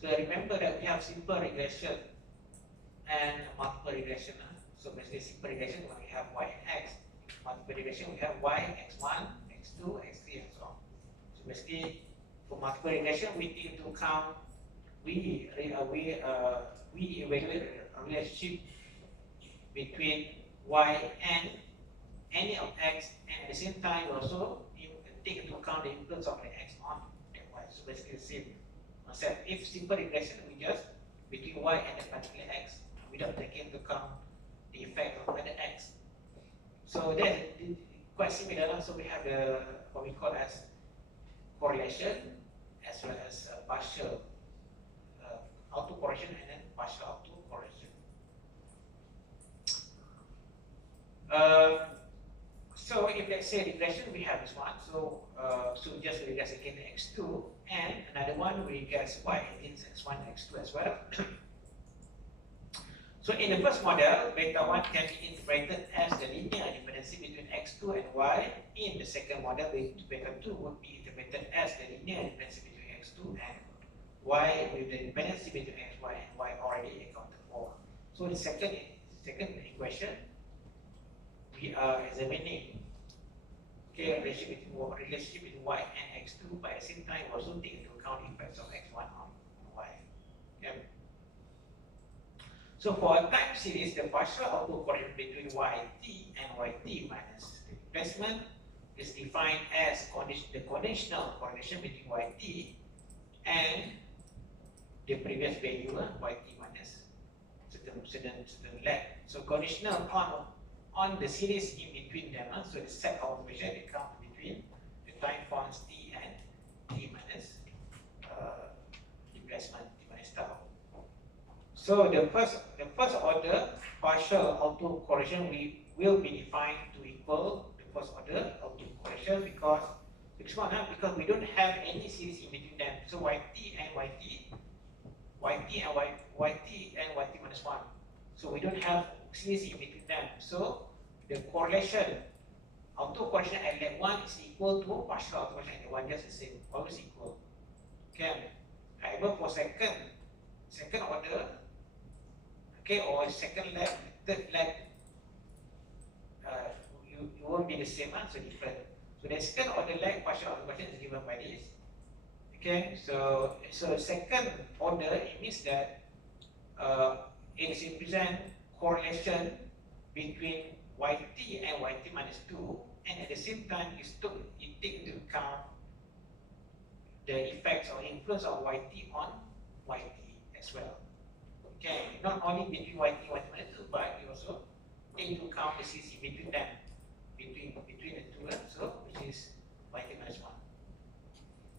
So remember that we have simple regression and multiple regression. So basically simple regression when we have y and x. Multiple regression we have y, x1, x2, x3 and so on. So basically for multiple regression we take into account we evaluate a relationship between y and any of x, and at the same time also take into account the influence of the x on the y. So basically the same concept. If simple regression, we just between y and a particular x without taking into account the effect of other x. So that's quite similar. So we have the what we call as correlation as well as partial autocorrelation and then partial autocorrelation. So if let's say regression, we have this one. So just regress again x2, and another one we regress y against x1 and x2 as well. So in the first model, beta 1 can be interpreted as the linear dependency between x2 and y. In the second model, beta 2 would be interpreted as the linear dependency between x2 and y, with the dependency between xy and y already accounted for. So the second equation, we are examining relationship between y and x2, but at the same time also take into account the effects of x1 on y. Okay. So for a time series, the partial autocorrelation between yt and yt minus the replacement is defined as the conditional correlation between yt and the previous value, yt minus certain lag. So conditional on the series in between them. So the set of observation becomes between the time points t and t minus displacement t minus tau. So the first order partial autocorrelation will be defined to equal the first order autocorrelation because because we don't have any series in between them. So yt and yt minus 1. So we don't have series in between them. So the correlation, autocorrelation at lag 1 is equal to partial autocorrelation at lag 1, just the same, always equal. Okay. However, for second order, okay, or second lag, third lag, you won't be the same, so different. So the second order lag partial autocorrelation is given by this. Okay, so second order, it means that it represents correlation between yt and yt minus 2, and at the same time it takes into account the effects or influence of yt on yt as well. Okay, not only between yt and yt minus 2, but you also take into account the series between them, between the two, so which is yt minus 1.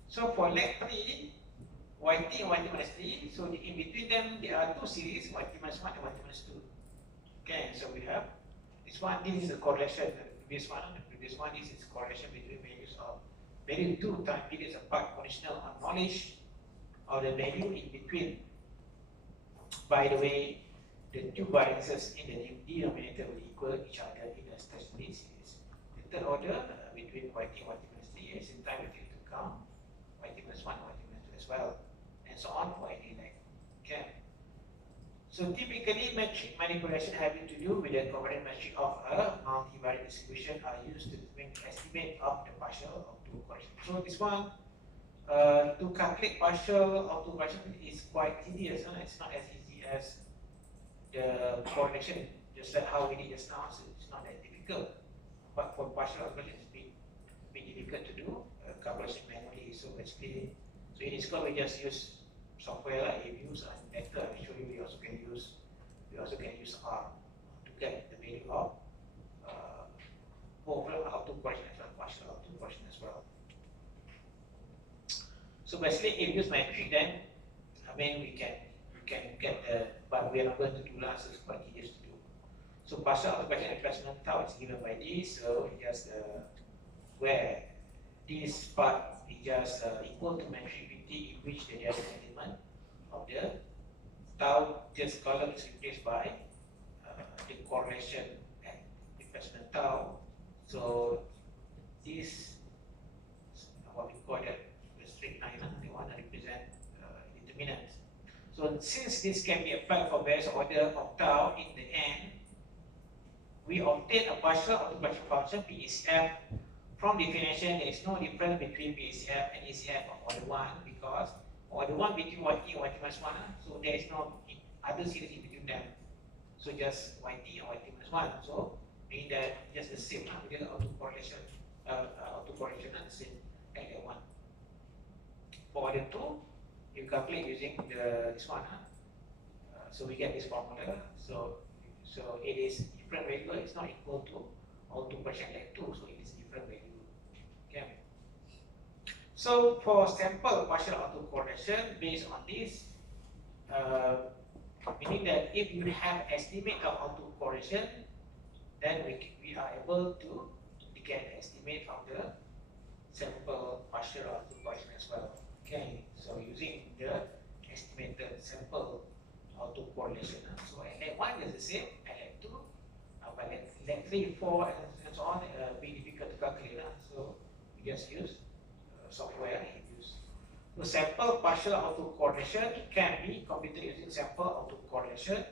So for lag 3, yt and yt minus 3, so in between them there are two series, yt minus 1 and yt minus 2. Okay, so we have this one, this is a correlation, the previous one, this is correlation between values of value 2 time periods apart, conditional on knowledge of the value in between. By the way, the two variances in the denominator will equal each other in a stationary series. The third order between yt and yt minus 3, at the same time we take into account yt minus 1 and yt minus 2 as well, and so on for any lag. Okay. So typically, metric manipulation having to do with the covariance metric of a multivariate distribution are used to make estimate of the partial autocorrelation. So this one, to calculate partial autocorrelation is quite tedious. It's not as easy as the correlation, just like how we did just now. So it's not that difficult. But for partial autocorrelation, it's a bit difficult to do calculation manually. So basically, in this course we just use software like AViews and later I will show you we also can use R to get the value of overall autocorrelation as well, partial autocorrelation as well. So basically, if you use metric, then we can get the, but we are not going to do that, so it's quite tedious to do. So partial autocorrelation replacement tau is given by this, so it just where this part is just equal to metric in which the derivative element of the tau just column is replaced by the correlation at replacement tau. So this what we call that the straight line, the one that represent determinant. So since this can be applied for various order of tau, in the end we obtain a partial autocorrelation function PACF. From definition, there is no difference between PACF and ACF of order 1 because order 1 between yt and yt minus 1, so there is no other series in between them. So just yt and yt minus 1. So meaning that just the same, we get autocorrelation the same at that one. For order 2, you calculate using this one. So we get this formula. So it is different value, it's not equal to autocorrelation at 2, so it is different value. Okay. So for sample partial autocorrelation based on this, meaning that if you have estimate of autocorrelation, then we are able to get estimate of the sample partial autocorrelation as well. Okay, so using the estimated sample autocorrelation. So at lag 1 is the same, at lag 2, but lag 3, 4, and so on, be difficult to calculate. So we just use software AViews. So sample partial autocorrelation can be computed using sample autocorrelation.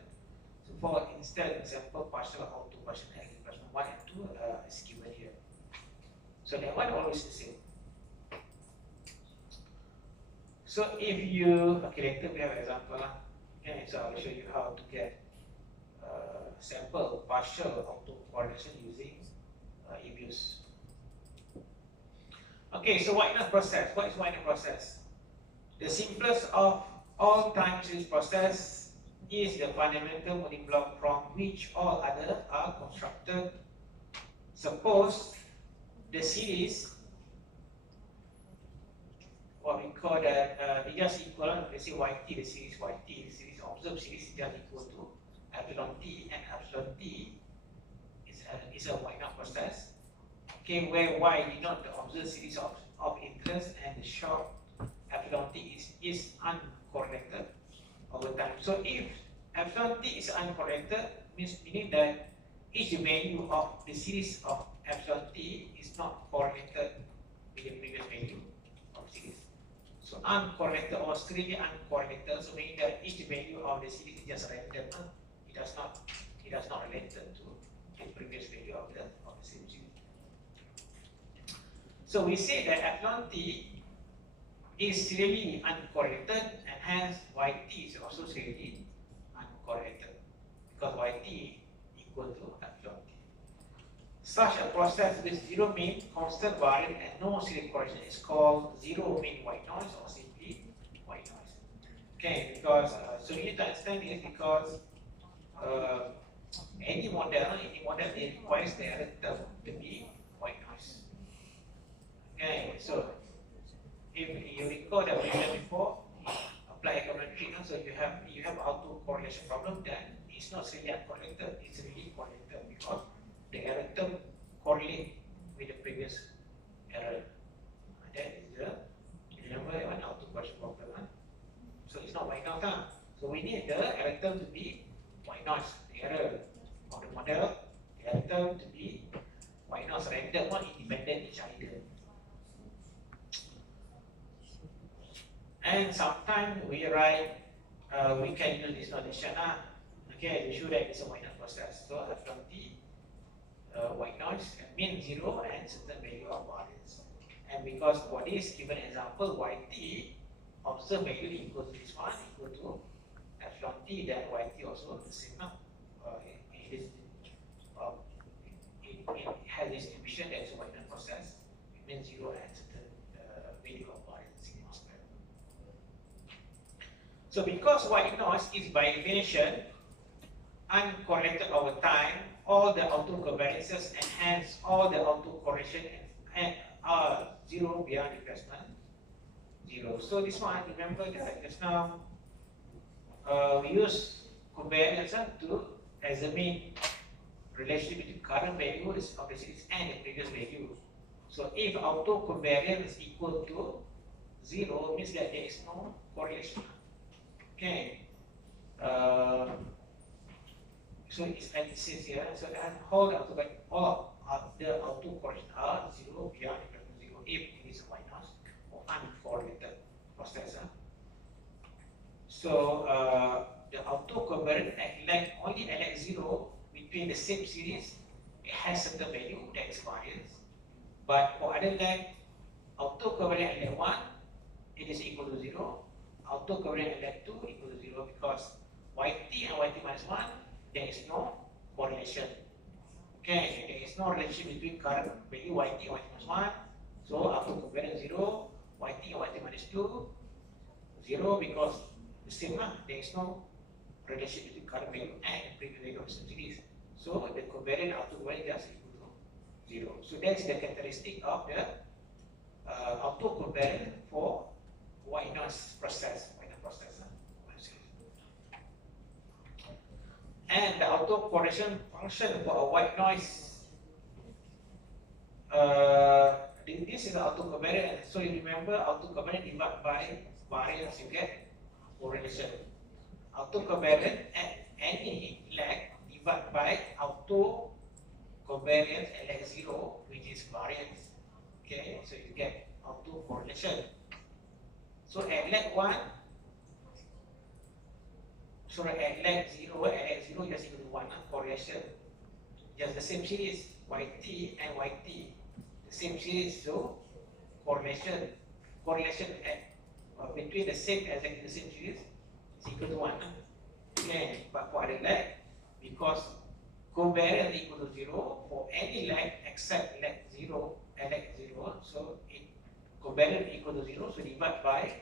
So for instance, sample partial autocorrelation at replacement 1 and 2 is given here. So that one always the same. So if you, okay, later we have an example. Okay, so I will show you how to get sample partial autocorrelation using AViews. Okay, so Whitener process. What is Whitener process? The simplest of all time series process is the fundamental building block from which all others are constructed. Suppose the series, what we call that, they just equal, let's say yt, the series yt, the series observed series is just equal to epsilon t, and epsilon t is a Y0 process. Okay, where y denote the observed series of interest, and the short epsilon t is uncorrelated over time. So if epsilon t is uncorrelated, meaning that each value of the series of epsilon t is not correlated with the previous value of series. So uncorrelated or strictly uncorrelated, so meaning that each value of the series is just random. It does not relate to the previous value of the same series. So we say that epsilon t is serially uncorrelated, and hence yt is also serially uncorrelated, because yt equal to epsilon t. Such a process with zero mean, constant variance, and no serial correlation is called zero mean white noise, or simply white noise. Okay, because so you need to understand this, because any model requires the error term to be white noise. Okay, so if you recall that we did before, apply econometric, so you have autocorrelation problem, then it's not really uncorrelated, it's really correlated, because the error term correlate with the previous error. That is the, remember that one, autocorrelation problem. So it's not white noise. So we need the error term to be white noise, the error of the model, the error term to be white noise, random, not independent each other. And sometimes we write, we can use this notation, okay, to show that it's a white noise process. So epsilon t, white noise, mean 0 and certain value of variance. And because for this given example, yt, observed value equals to this one, equal to epsilon t, then yt also the same. It has this distribution that is a white noise process. It means 0 and certain value of variance, sigma square. So because white noise is by definition uncorrelated over time, all the autocovariances and hence all the autocorrelation are 0 beyond replacement 0. So this one, remember that just now we use covariance to examine relationship between current values of the series and the previous value. So if autocovariance is equal to 0, means that there is no correlation. Okay. So it's like it says here. So all the autocorrelation are 0 beyond equal to 0 if it is a white noise or uncorrelated process. So the autocovariance only at 0 between the same series, it has certain value, that is variance. But for other leg, autocovariance at leg 1, it is equal to 0. Autocovariance at leg 2 equal to 0, because yt and yt minus 1, there is no correlation. Okay, there is no relationship between current value yt and yt minus 1. So autocovariance 0, yt and yt minus 2, 0, because the same, there is no relationship between current value and previous value of the series. So the covariance autocovariance just equal to 0. So that's the characteristic of the autocovariance for white noise process. And the autocorrelation function for a white noise, this is autocovariance. So you remember autocovariance divided by variance, you get correlation. Autocovariance at any lag divided by autocovariance at lag 0, which is variance. Okay, so you get autocorrelation. So at lag 1, so at lag 0, just equal to 1, correlation. Just the same series, yt and yt, the same series, so correlation. Correlation at between the same exactly the same series is equal to 1. Okay, but for other lag, because covariance equal to 0 for any lag except lag 0 and lag 0, so covariance equal to 0, so divide by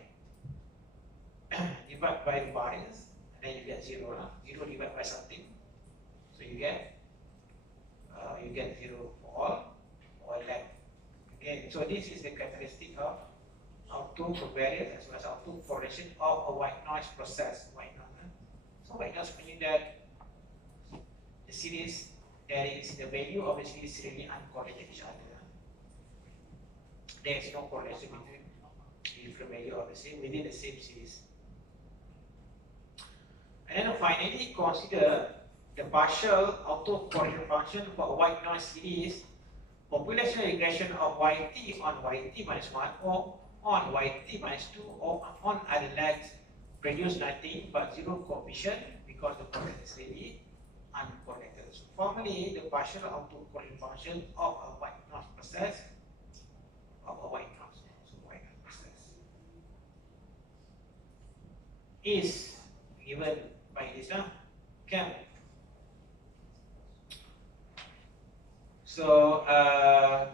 divide by the variance, and then you get 0. 0 divided by something, so you get 0 for all or length. Okay, so this is the characteristic of autocovariance as well as autocorrelation of a white noise process. White noise. So white noise meaning that the series, there is the value of the series really uncorrelated each other. There is no correlation between different value of the same within the same series. And then finally, consider the partial autocorrelation function for a white noise series. Population regression of yt on yt minus 1 or on yt minus 2 or on other legs produce nothing but 0 coefficient because the process is really uncorrelated. So formally, the partial autocorrelation function of a white noise process is given by this okay. So at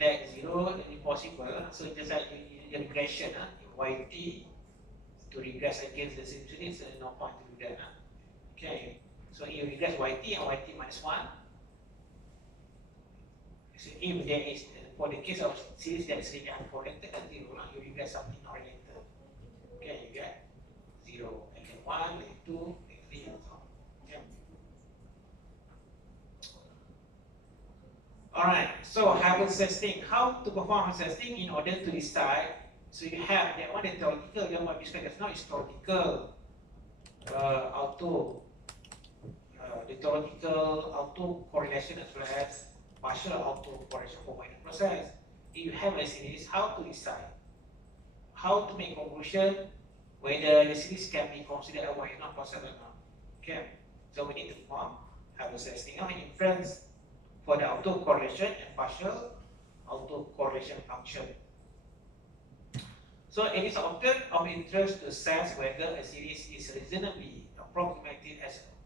leg 0 impossible. So just like regression yt to regress against the same series, so no point to do that. Okay. So you regress yt and yt minus 1. So if there is, for the case of series that is really uncorrelated, 0, you regress something not related. Okay, you get 0, and then 1, and 2, and 3, and so on. Okay. Alright, so Haber's testing. How to perform Haber's testing in order to decide? So you have that one, the theoretical, that one described as not historical the theoretical autocorrelation as well as partial autocorrelation for white noise process. If you have a series, how to decide? How to make conclusion whether the series can be considered a white noise process or not. Okay, so we need to perform Haber's testing on inference for the autocorrelation and partial autocorrelation function. So it is often of interest to assess whether a series is reasonably approximated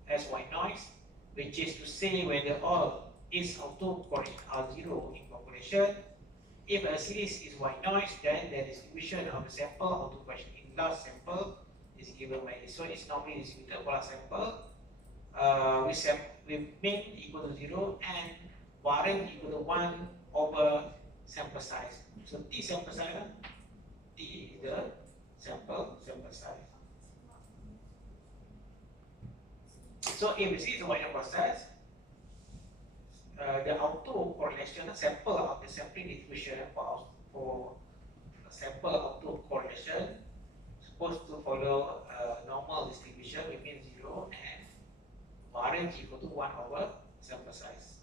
as white noise, which is to say whether all its autocorrelation are 0 in population. If a series is white noise, then the distribution of the sample autocorrelation in last sample is given by this. So it's normally distributed for last sample with mean equal to 0 and variance equal to 1 over sample size. So T sample size, T is the sample size. So if you see the white noise process, the autocorrelation sample of the sampling distribution for sample autocorrelation supposed to follow normal distribution between 0 and variance equal to 1 over sample size.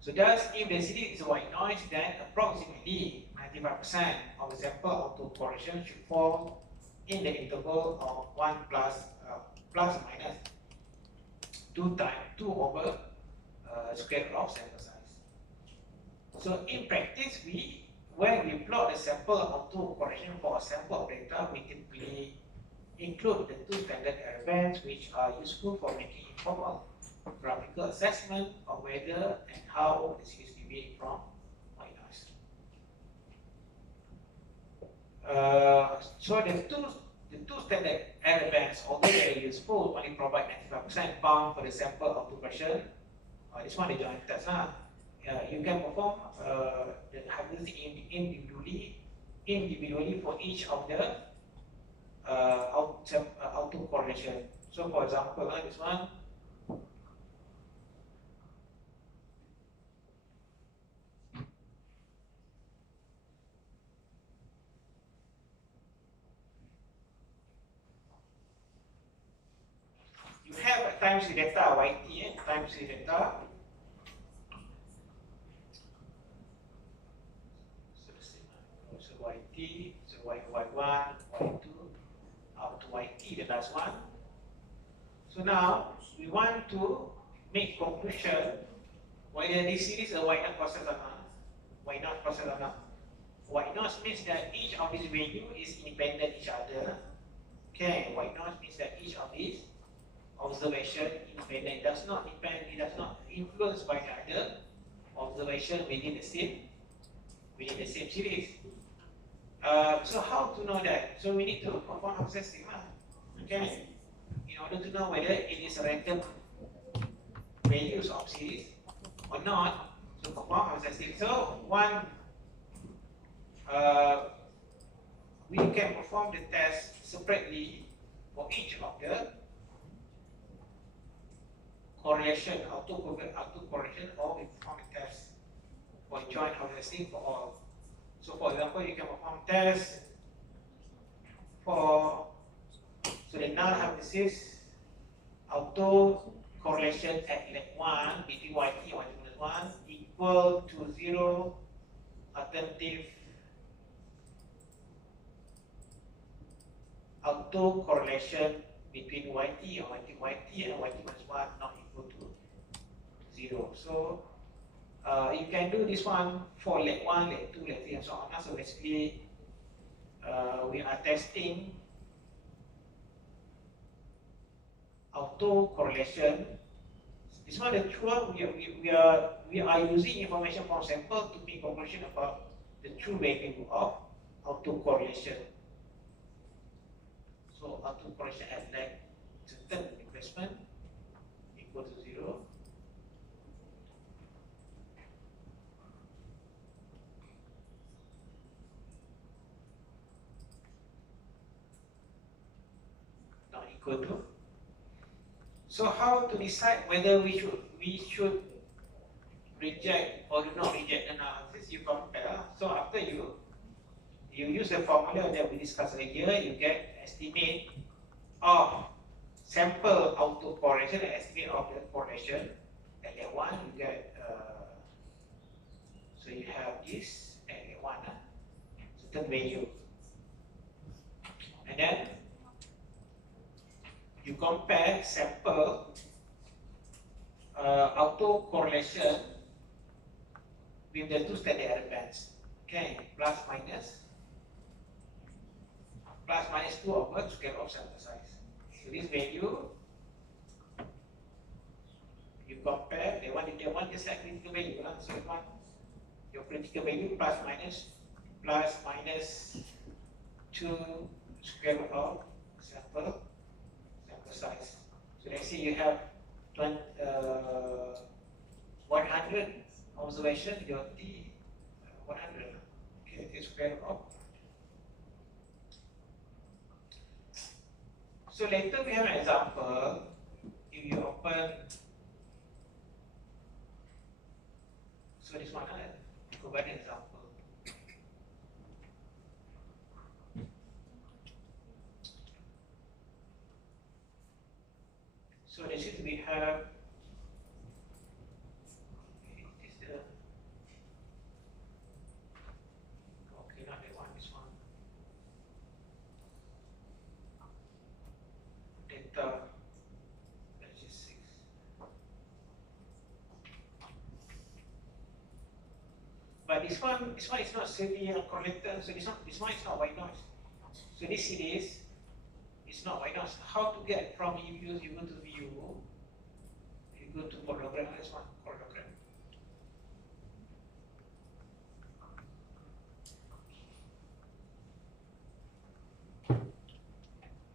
So thus, if the series is a white noise, then approximately 95% of the sample autocorrelation should fall in the interval of 1 plus minus 2 times 2 over square root of sample size. So in practice, when we plot the sample autocorrelation for a sample of data, we typically include the 2 standard error bands, which are useful for making informal graphical assessment of whether and how the series deviate from white noise. So the two standard error bands, although they are useful, only provide 95% bound for the sample autocorrelation. This one the joint test. You can perform the Haber's individually for each of the autocorrelation. So for example, this one. You have times the data yt times the data. So yt, so y1, y2, up to yt, the last one. So now we want to make conclusion whether this series is a white noise process or not. White noise process or not. White noise means that each of these values is independent each other. Okay, white noise means that each of these observation independent, does not depend, it does not influence by the other observation within the same series. So how to know that? So we need to perform house testing. Okay. In order to know whether it is random values of series or not, to perform house testing. So uh, we can perform the test separately for each of the correlation, auto-correlation, or we perform a test for joint house testing for all. So for example, you can perform tests for, so the null hypothesis, auto correlation at leg 1 between yt and yt minus 1 equal to 0, alternative auto correlation between yt and yt minus 1 not equal to 0. So you can do this one for leg 1, leg 2, leg 3, and so on. So basically, we are testing auto correlation. This one, the true one, we are using information from sample to make conclusion about the true value of auto correlation. So auto correlation at like certain replacement equal to 0. Not equal to. So how to decide whether we should reject or do not reject analysis? You compare. So after you use the formula that we discussed earlier, you get estimate of sample autocorrelation and estimate of the correlation. At that one, you get so you have this at that one certain value, and then you compare sample autocorrelation with the two standard error bands. Okay, plus minus 2 over square of sample size. So this value you compare the one is like critical value. So one your critical value plus minus 2 square root of sample size. So let's say you have 100 observation, your T 100. Okay, this square root of. So later we have an example. If you open, so this one, provide an example. So this is we have. Okay, not that one. This one. Data. Let's just 6. But this one is not really correlated. So this one is not white noise. So this series is not white noise. How to get from views? You go to view. You go to correlogram. This one correlogram.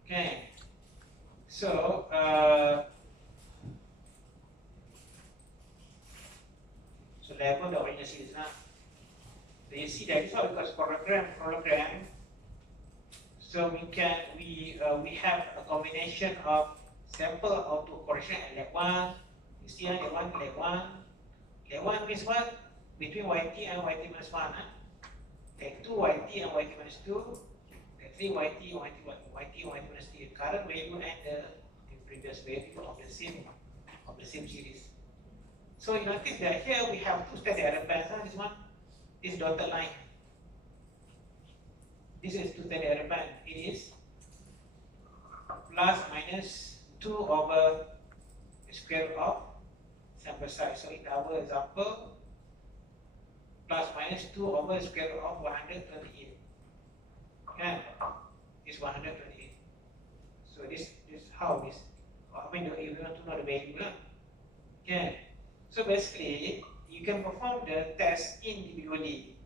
Okay. So so level the original series now. So you see that it's all because correlogram. So we have a combination of sample autocorrelation at leg 1. You see leg 1. Leg 1 means what? Between yt and yt minus 1. Leg 2 yt and yt minus 2. Leg 3 yt and yt minus 3. Current value and the previous value of the same series. So you notice that here we have two standard error bands. This one is dotted line. This is two standard error band. It is plus minus 2 over the square root of sample size. So in our example, plus minus 2 over the square root of 128. Okay, it's 128. So this how this. I mean, you want to know the value, okay. So basically, you can perform the test individually.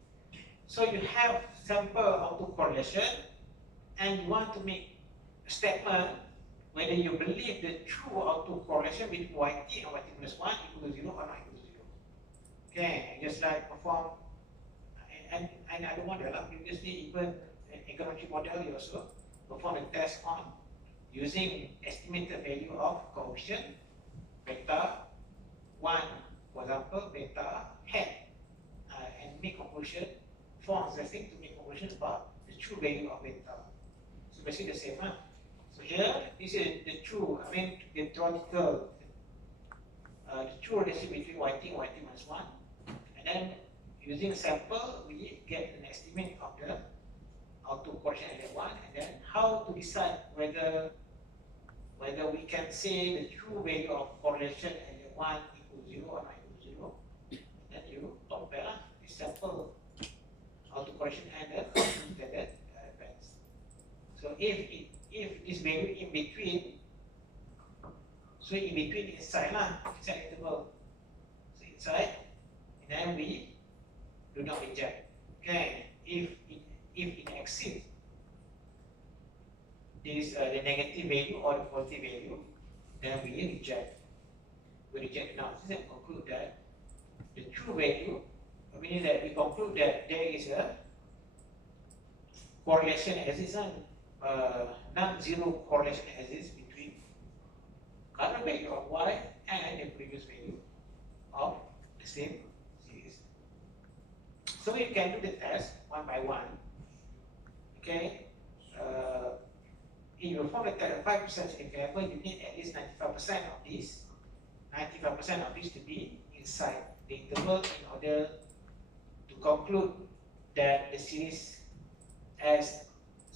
So you have sample autocorrelation, and you want to make a statement whether you believe the true autocorrelation between yt and yt minus 1 equal to 0 or not equal to 0. Okay, just like perform, and I don't want that. Previously, even an econometric model, you also perform a test on using estimated value of coefficient beta 1, for example, beta hat, and make conclusion, form testing to make conclusion about the true value of beta. So basically the same. So here, this is the true, the theoretical, the true relationship between yt and yt minus 1. And then using sample, we get an estimate of the autocorrelation at that one, and then how to decide whether we can say the true value of correlation at that one equals 0 or not equal to 0. Then you compare the sample autocorrelation and the standard bands. So if this value in between, so in between inside interval, so inside, and then we do not reject. Okay, if it exceeds this the negative value or the positive value, then we reject. We reject the analysis and conclude that the true value, meaning that we conclude that there is a correlation exists, non-zero correlation exists between current value of y and the previous value of the same series. So you can do the test one by one. Okay. If you perform the test 5% interval, you need at least 95% of this. 95% of this to be inside the interval in order to conclude that the series as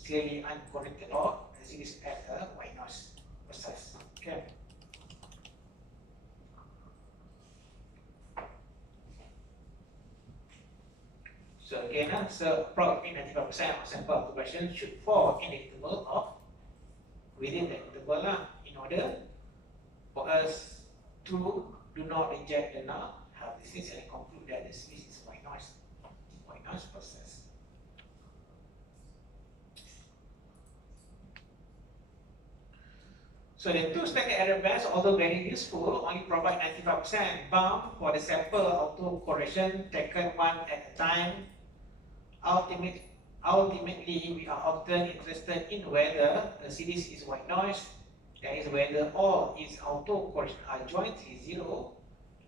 clearly unconnected or the series as a white noise process. Okay. So again, so approximately 95% of sample autocorrelation should fall in the interval of within the interval in order for us to do not reject the null hypothesis and conclude that the series is white noise process. So the two staggered error bands, although very useful, only provide 95% bound for the sample autocorrelation taken one at a time. Ultimately, we are often interested in whether a series is white noise, that is, whether all its autocorrelation are jointly zero.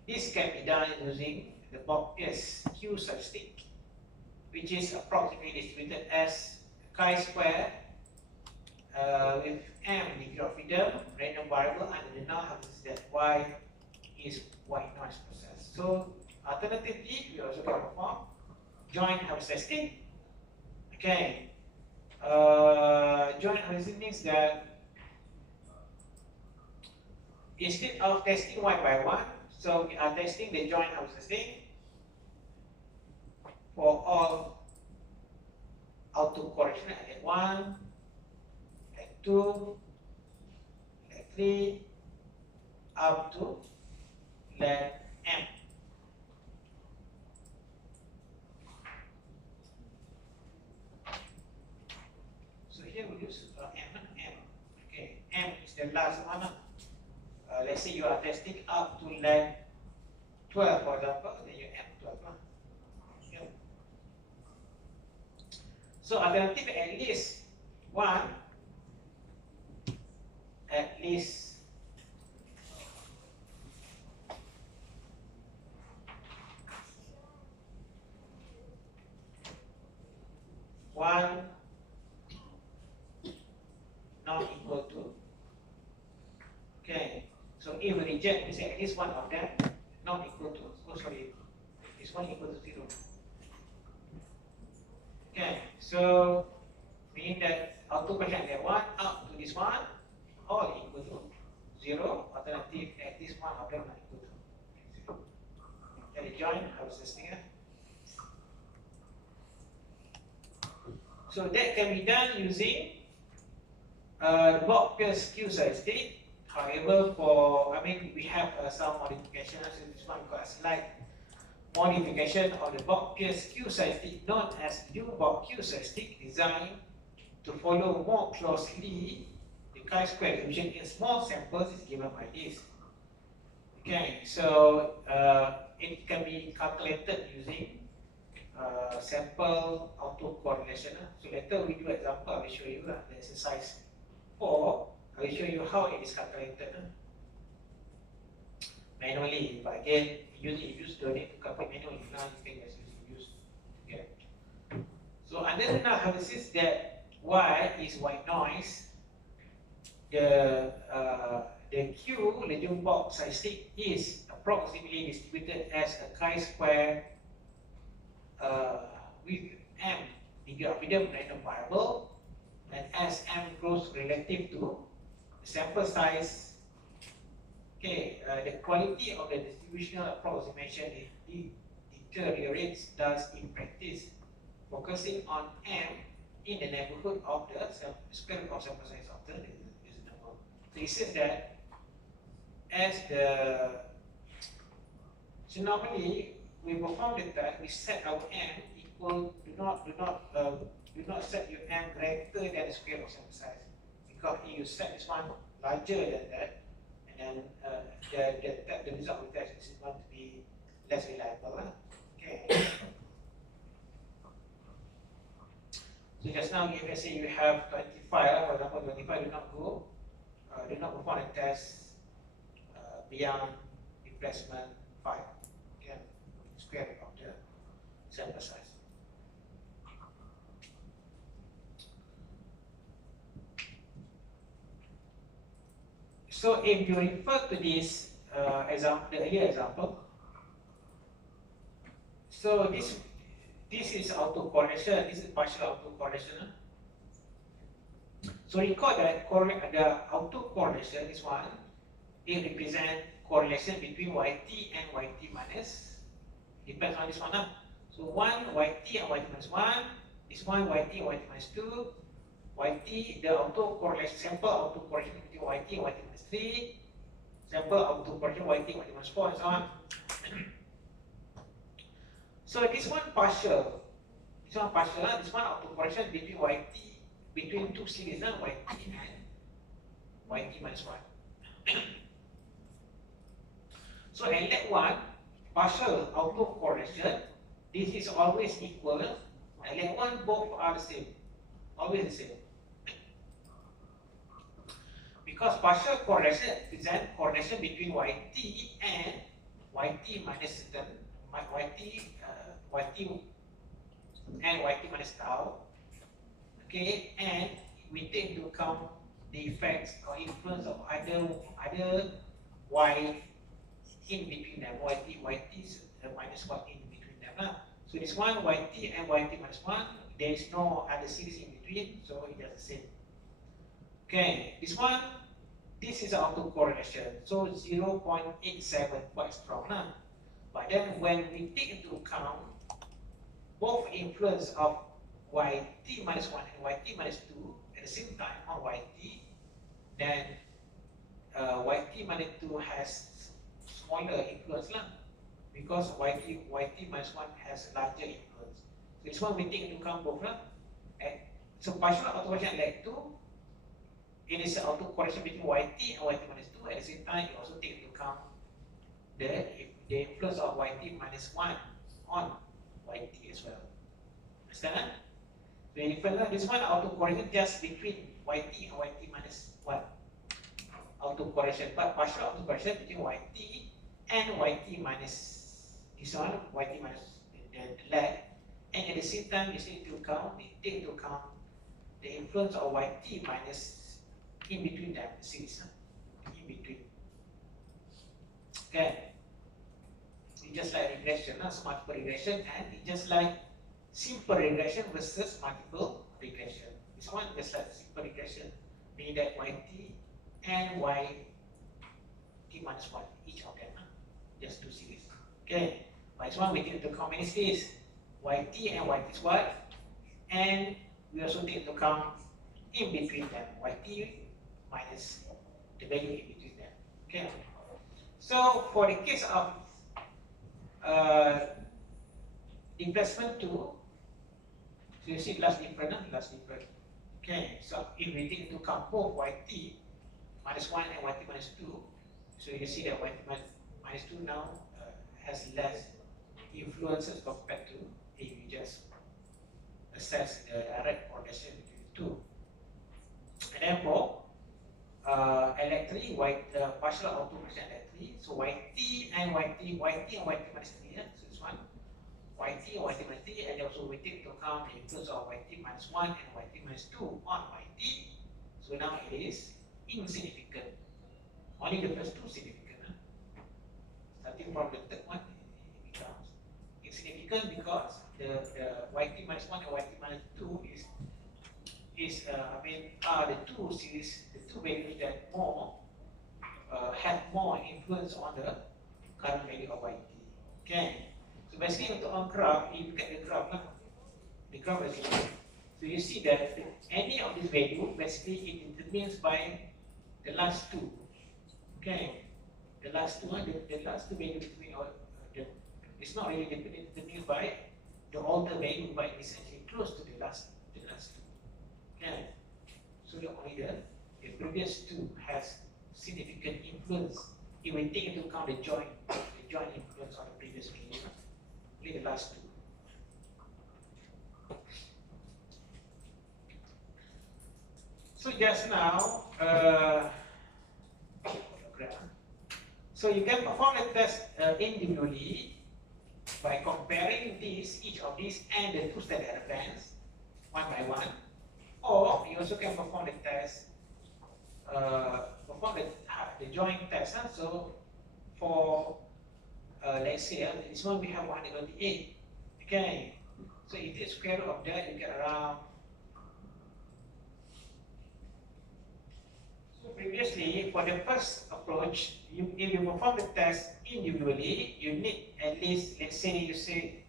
This can be done using the Bob-Pierce Q statistic, which is approximately distributed as chi-square with m degree of freedom, random variable, and the null hypothesis that y is white noise process. So alternatively, we also can perform joint hypothesis testing. Okay, joint hypothesis means that instead of testing one by one, so we are testing the joint hypothesis for all autocorrelation at 1, at 2, at 3, up to let m. So here we use m. Okay, m is the last one. Let's say you are testing up to length 12, for example, then you m 12. Okay. So alternative at least one, not equal to. Okay, so if we reject, we say at least one of them not equal to, this one equal to 0. Okay, so meaning that autocorrelation at 1 up to this one all equal to 0, alternative at least one of them not equal to 0. Then the joint hypothesis here. So that can be done using the Bob-Pierce Q statistic. However, we have some modifications. So this one got a slight modification of the Bock-Pierce Q-statistic known as new Bock-Q statistic designed to follow more closely the chi-square distribution in small samples is given by this. Okay, so it can be calculated using sample autocorrelation. So later we do example, I will show you the exercise 4. I will show you how it is calculated manually. But again, usually you don't need to calculate manually. Now you can just use. Okay. So under the null hypothesis that Y is white noise, the Q, the new Bock statistic, is approximately distributed as a chi-square with M degree of freedom random variable, and as M grows relative to the sample size. Okay, the quality of the distributional approximation deteriorates thus in practice, focusing on M in the neighborhood of the square root of sample size of the reasonable. So it says that as so normally we perform the test, we set our M equal, do not set your M greater than the square root of sample size, because if you set this one larger than that, and the result of the test is going to be less reliable. Okay. So just now, if let's say you have 25, for example, 25 do not perform a test beyond replacement 5, okay, square root of the sample size. So if you refer to this example, the earlier example, so this is autocorrelation, this is partial autocorrelation. So recall that the autocorrelation, this one, it represents correlation between YT and YT minus, depends on this one. So one YT and YT minus 1, this one YT and YT minus 2, YT, the autocorrelation, sample autocorrelation between YT and YT minus 3, sample autocorrelation YT and YT minus 4, and so on. So this one partial, this one autocorrelation between YT, between two series, YT and YT minus 1. So in that one, partial autocorrelation, this is always equal, and that one both are the same, always the same. Because partial correlation represents correlation between YT and YT minus certain, YT and YT minus tau. Okay, and we take into account the effects or influence of other Y in between them, YT minus 1 in between them. So this one YT and YT minus 1, there is no other series in between, so it does the same. Okay, this one, this is autocorrelation, so 0.87, quite strong. But then when we take into account both influence of YT minus 1 and YT minus 2 at the same time on YT, then YT minus 2 has smaller influence because YT minus 1 has larger influence. So this one we take into account both. So partial autocorrelation led to, it is an autocorrelation between YT and YT minus 2. At the same time, it also takes into account the influence of YT minus 1 on YT as well. Understand? Very different. This one autocorrelation just between YT and YT minus 1. Autocorrelation, but partial autocorrelation between YT and YT minus this one, YT minus the lag, and at the same time you take into account the influence of YT minus in between them, the series, in between. Okay. It's just like regression, multiple regression, and it's just like simple regression versus multiple regression. This one just like simple regression, meaning that YT and YT minus 1, each of them, just two series. Okay, but this one we take into account many series, YT and YT squared, and we also take into account in between them, YT minus the value in between them. Okay, so for the case of Displacement 2, so you see last different, last different. Okay, so if we take into account both yt minus 1 and yt minus 2, so you see that yt minus 2 now has less influences compared to if you just assess the direct correlation between the two. And then for L3, partial automation L3, so yt and yt minus 3, so this one, yt minus 3, and also we take into account the influence of yt minus 1 and yt minus 2 on yt, so now it is insignificant. Only the first two significant. Starting from the third one, it becomes insignificant because the yt minus 1 and yt minus 2 are the two series, the two values that have more influence on the current value of yt. Okay. So basically on graph, if you look at the graph is here. So you see that any of these values basically it determines by the last two. Okay. The last two values between it's not really determined by the older value, but it's actually close to the last two. Okay. So only the previous two has significant influence. If we take into account the joint influence on the previous value, only the last two. So just now, so you can perform the test individually by comparing each of these and the two standard error one by one, or you also can perform the test, perform the joint test. So for let's say this one we have 128. Okay, so if you square root of that, you get around. So previously, for the first approach, if you perform the test individually, you need at least, let's say you say,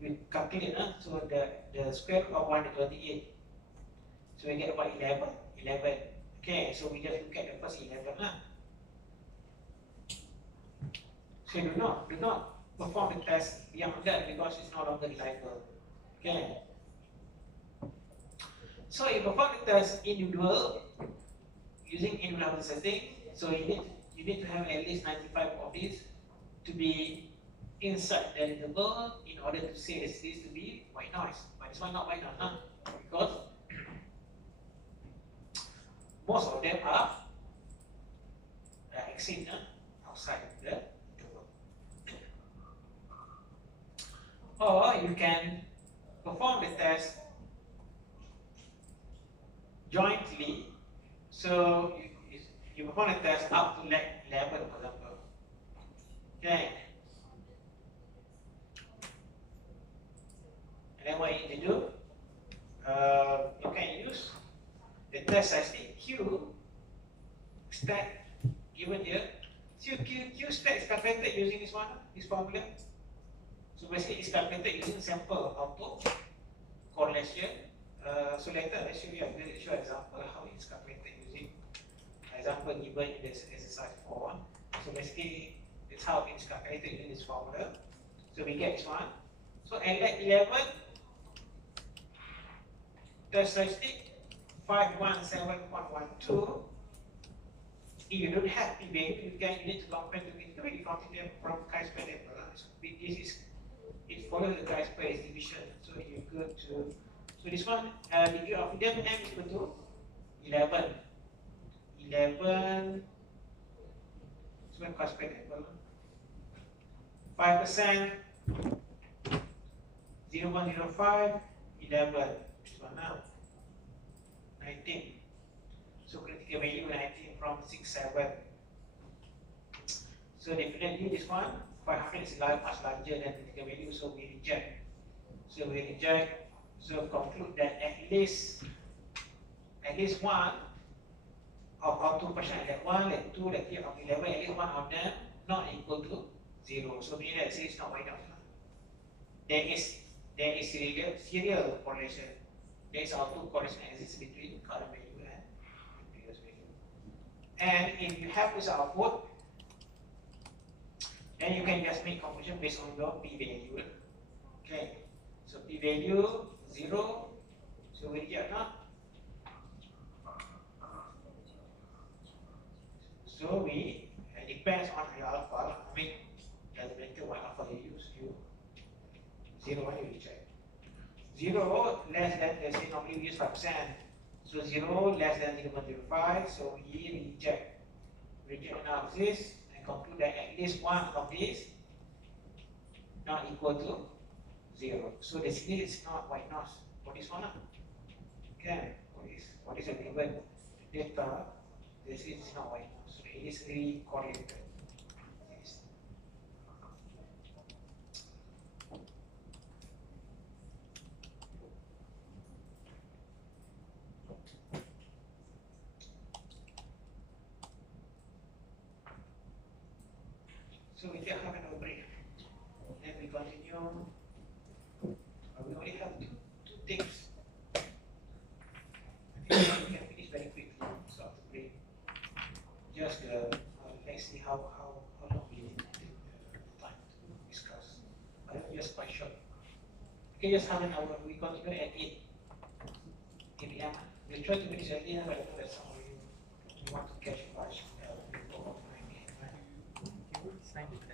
we calculate, so the square root of 128. So we get about 11. Okay, so we just look at the first 11. So do not perform the test beyond that because it's no longer reliable. Okay. So you perform the test individual using individual setting. So you need to have at least 95 of these to be inside the interval in order to say this to be white noise. But this one not white noise, because most of them are exit outside the interval. Or you can perform the test jointly. So you perform the test up to 11, for example. Okay. And then what you need to do, you can use the test statistic Q stat given here. So Q stat is calculated using this formula. So basically it's calculated using sample auto correlation. So later I'll show you an example how it's calculated using example given in this exercise 4. So basically it's how it's calculated using this formula. So we get this one. So at 11, test statistic 517.12. If you don't have P value, you need to compare to it. You compute them from chi-square table. It follows the chi-square distribution. So you go to, so this one, degree of freedom M is equal to 11. 11, so chi-square table. 5%, 0.05, 11. This one now. 19. So critical value 19 from 6.7. So definitely this one 500 is much larger than critical value, so we reject. So conclude that at least one of 2%, like 1, like 2, like 3 of 11, at least one of them not equal to 0. So meaning that it's not white out. There is serial correlation. There is auto correlation exists between current value and previous value. And if you have this output, then you can just make conclusion based on your p-value. Okay, so p-value 0, so we reject not. So we, it depends on your alpha. I mean, doesn't matter what alpha you use. You 0 1 you reject. 0 less than, let's say normally we use 5%. So 0 less than 0.05. So we reject. Reject analysis and conclude that at least one of these not equal to 0. So basically it's not white noise for this one. Okay, what is a given data? This is not white noise. So it is really correlated. So we can have an break. Then we continue. We only have two things. I think we can finish very quickly. So after break, just let's see how long we need to take time to discuss. I think just quite short. Okay, just have an hour. We continue at 8 p.m. We'll try to finish at 8, but I know that some of you want to catch lunch before 9 p.m. Right?